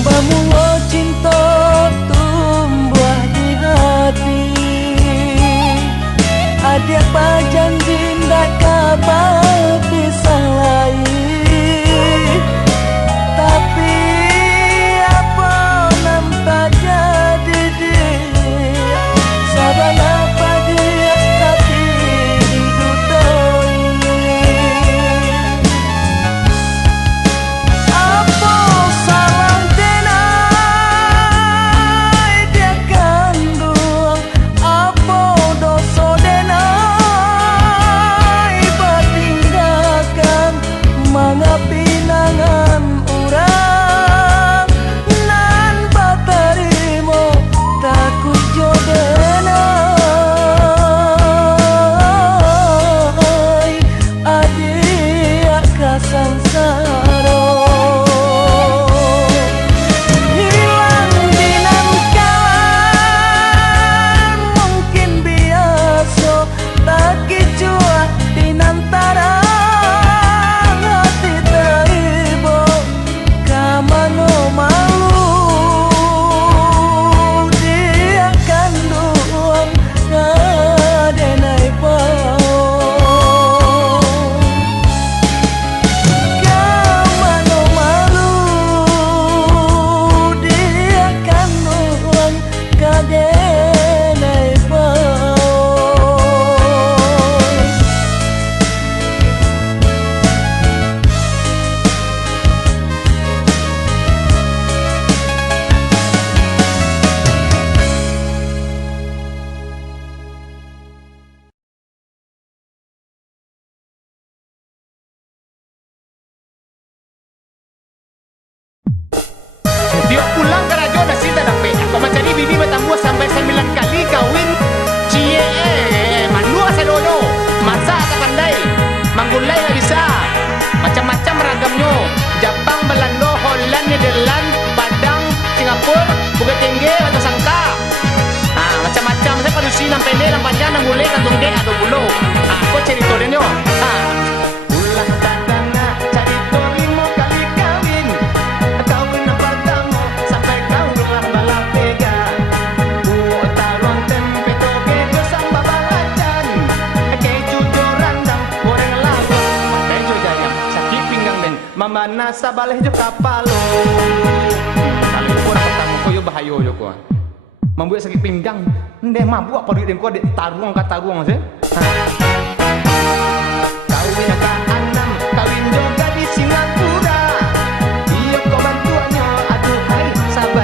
Bamula cinta tumbuh di hati, ada janji ndak kabar pisah lagi. Tapi apa nam tak jadi dia, sabana pagi hati didutoi. Apa salah denai dia kandung, apa dosa denai batinggalkan manga pinangan urang nan batarimo takut jodenai adia kasangsaro. Hilang dinan kawan mungkin biasa, taki jua dinan tarang hati taibo kamano mau dia kandung kadenai pau. Kamano malu dia kandung kadenai pau. Dia pulang ke raja dah sita dah pek. Kau macam ni bini bertambah sampai 9 kali kahwin. Cie manua sedoyo. Masak tak pandai. Manggulai tak bisa. Macam-macam ragamnya. Jepang, Belanda, Holland, Nederland, Padang, Singapura, Bukit Tinggi atau Sangka. Macam-macam. Saya padusi nam pendek, nam panjang, nam boleh, kantung dek atau bulu. Kau cerita dia ni. Ulah dadana cerita 5 kali kahwin. Kahwin yang pertama sampai kau rumah balap pega. Buat taruang tempe toge bersama balacan. Keju joran dan goreng lagu. Keju jayang sakit pinggang dan mama nasa baleh jo kapal. Kalau itu orang pertama kau yo bahayo yo kau. Membuat sakit pinggang. Ndek mabuk apa duit kau dek taruang ka taruang sih. Kawin ka enam, kawin juga di Singapura. Iya kau bantuannya, aduh hai sabar.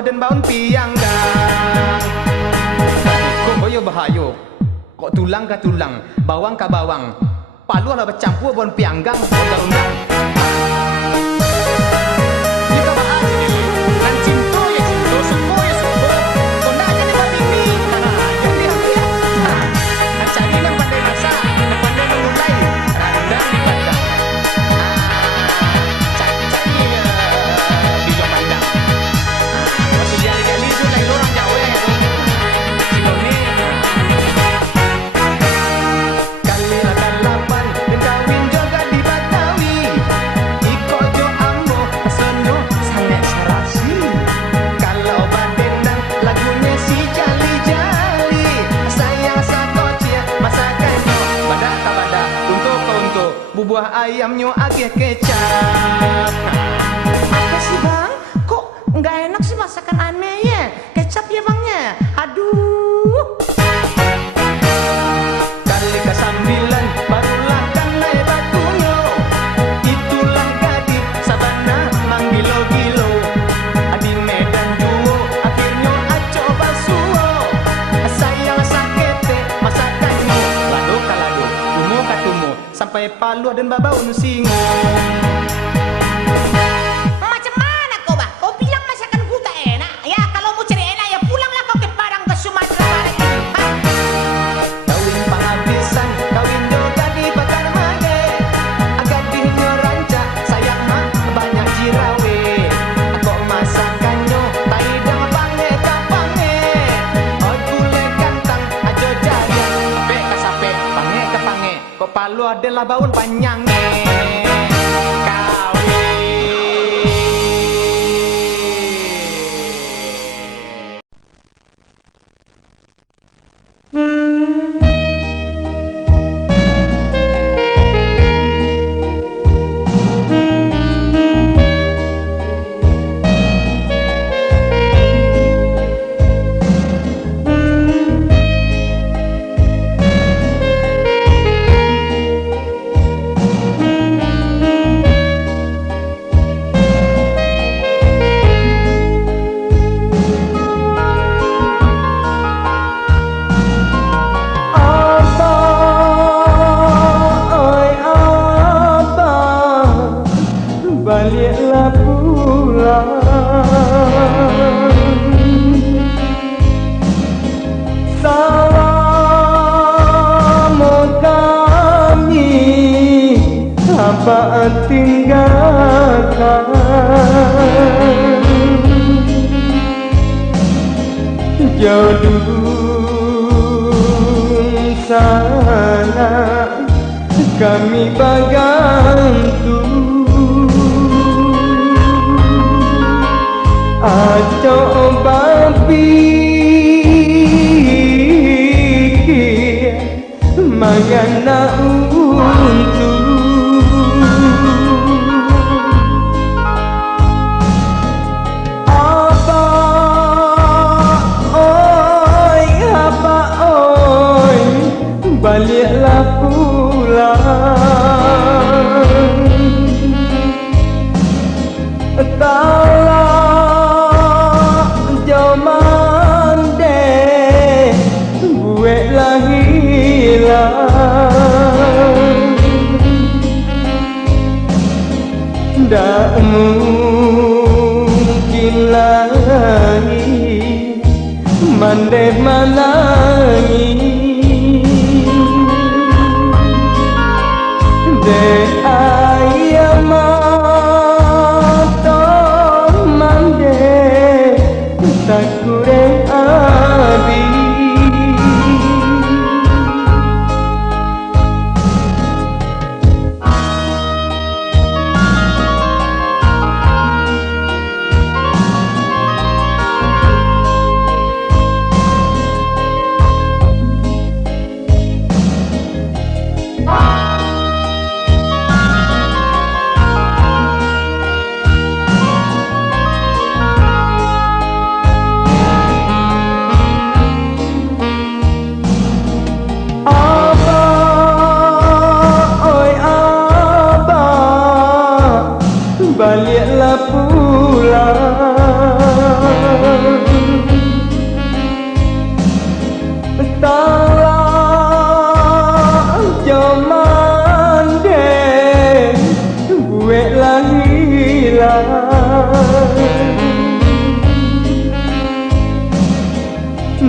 paluh dan baun pianggang. Kok boyo bahayo. Kok tulang ke tulang, bawang ke bawang. Paluh lah bercampur baun pianggang, undang-undang. Kita bahas ini. Kan cinta ya cinta, suko ya suko. Kau nak jadi babini. Jadi apa ya? Kan cari yang pandai masak, yang pandai mengulai. Randang dipandang. Cari bila mandang. Masih jari-jari itu lain orang Jawa ya. Sinone. Kali akan lapan dan kawin juga di Batawi. Iko jo ambo sono sangat sarasi. Kalau badendang lagunya si jali-jali. Sayang sakocia masakannya badak tak badak untuk bubuh ayamnya agak kecap. Apa sih bang? Kok nggak enak sih masakan aneh ya? Kecap ya bangnya. Aduh. Kali kesambilan barulah kan naik batunya. Itulah gadi sabana manggilo-gilo. Adi Medan duo akhirnya aco basuo. Sayang sakete masakannya. Lado kalado, tumo katumo. Sampai paluh dan babaun singo. Macam mana kau bah? Kau bilang masakan ku tak enak. Ya kalau mau cari enak ya pulanglah kau ke Padang ke Sumatera Barat. Kawin penghabisan, kawin juga di Pekan Mage. Agak dihinyo ranca, sayang mah banyak jirawe. Kok masakannya, taidang pange kapange. Oi gulai kantang, ajo jaya. Sape ke sape, pange ke pange. Kok palu adalah baun panyange. Baliklah pulang. Salam kami apa tinggalkan. Jauh sana kami bagantu. Aco berpikir mengena untuk apa oi baliklah pulang. Tak mungkin lagi mandeh manangi de ayam mata mandeh tak kurang abi. Baliklah pulang.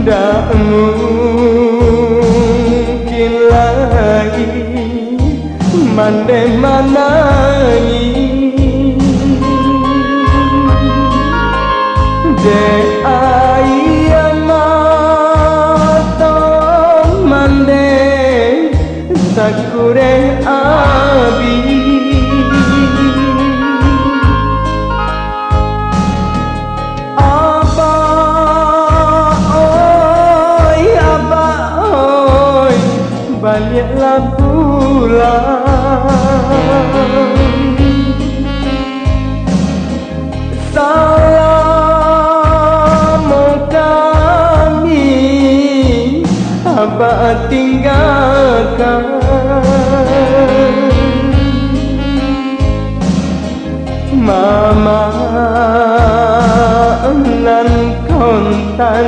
ndak mungkin lagi mande manangi de ayamato mande sakure abi aba oi baliklah pulang salam kami abah tinggalkan mama nan kontan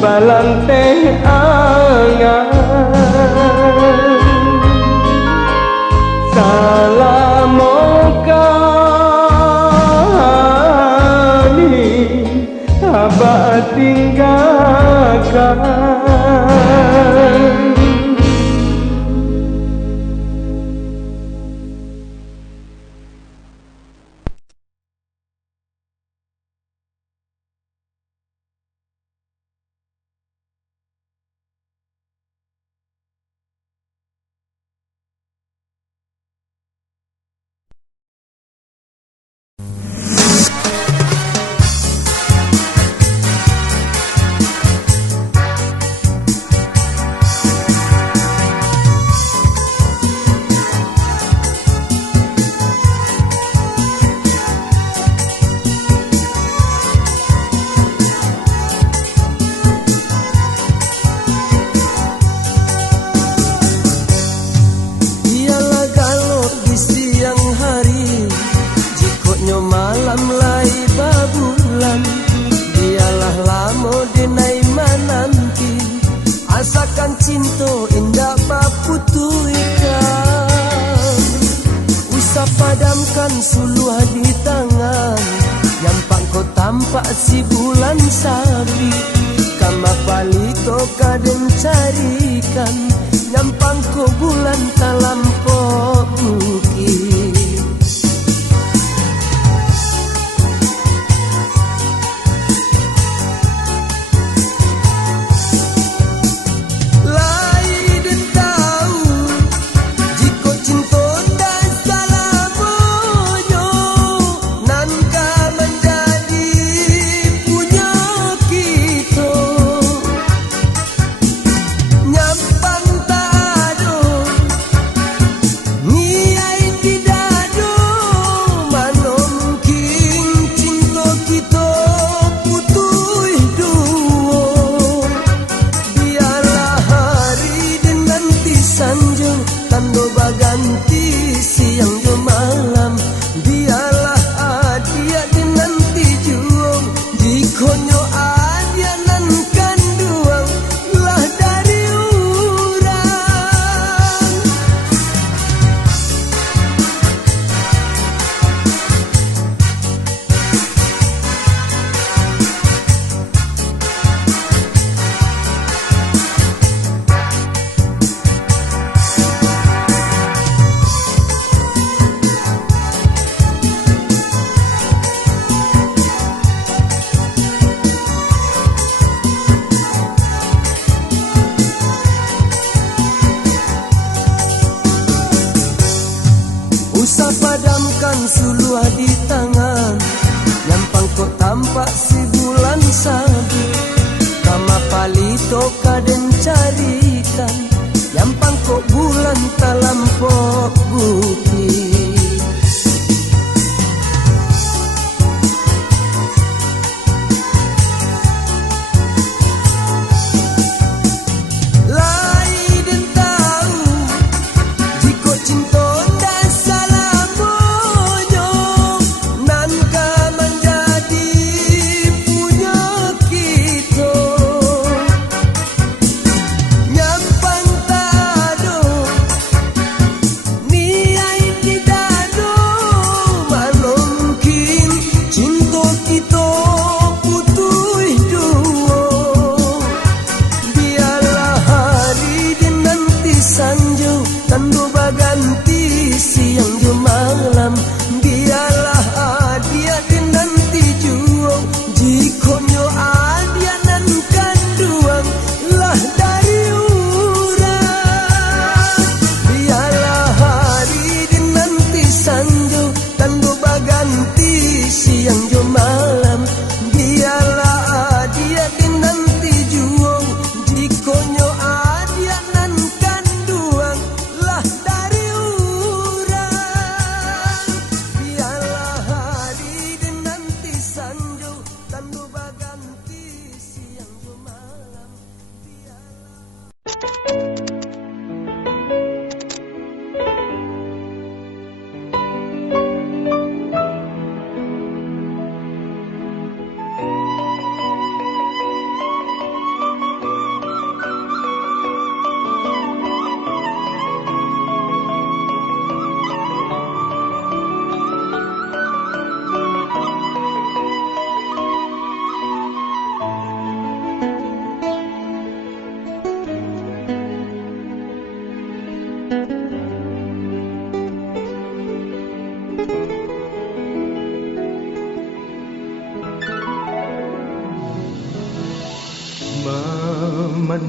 balang teh angan salam kami abah tinggalkan.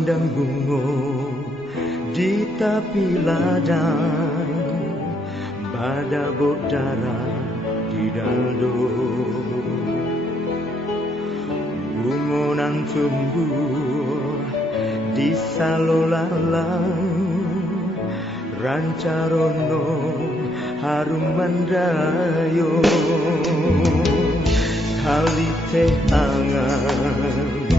Pandang bunga di tepi ladang, badabok darah di dado. Bunga nan tumbuh di salolalang, rancarono harum mandayo, kali teh angan.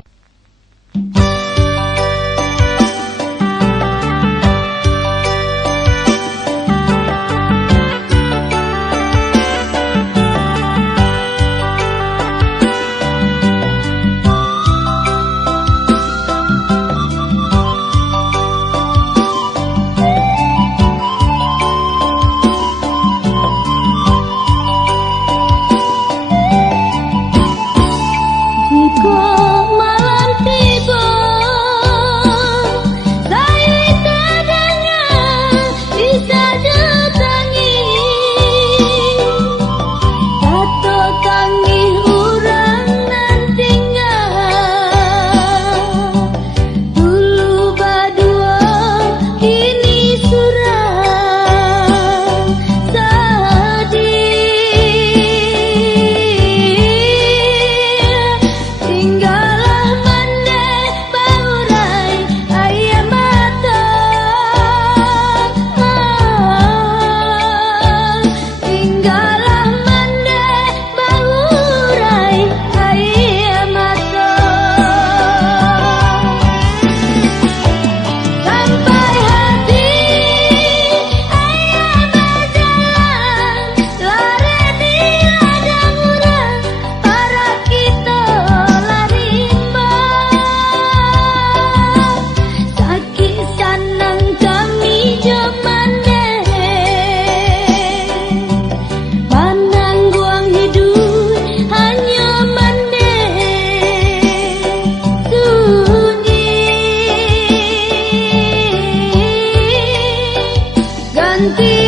Ganti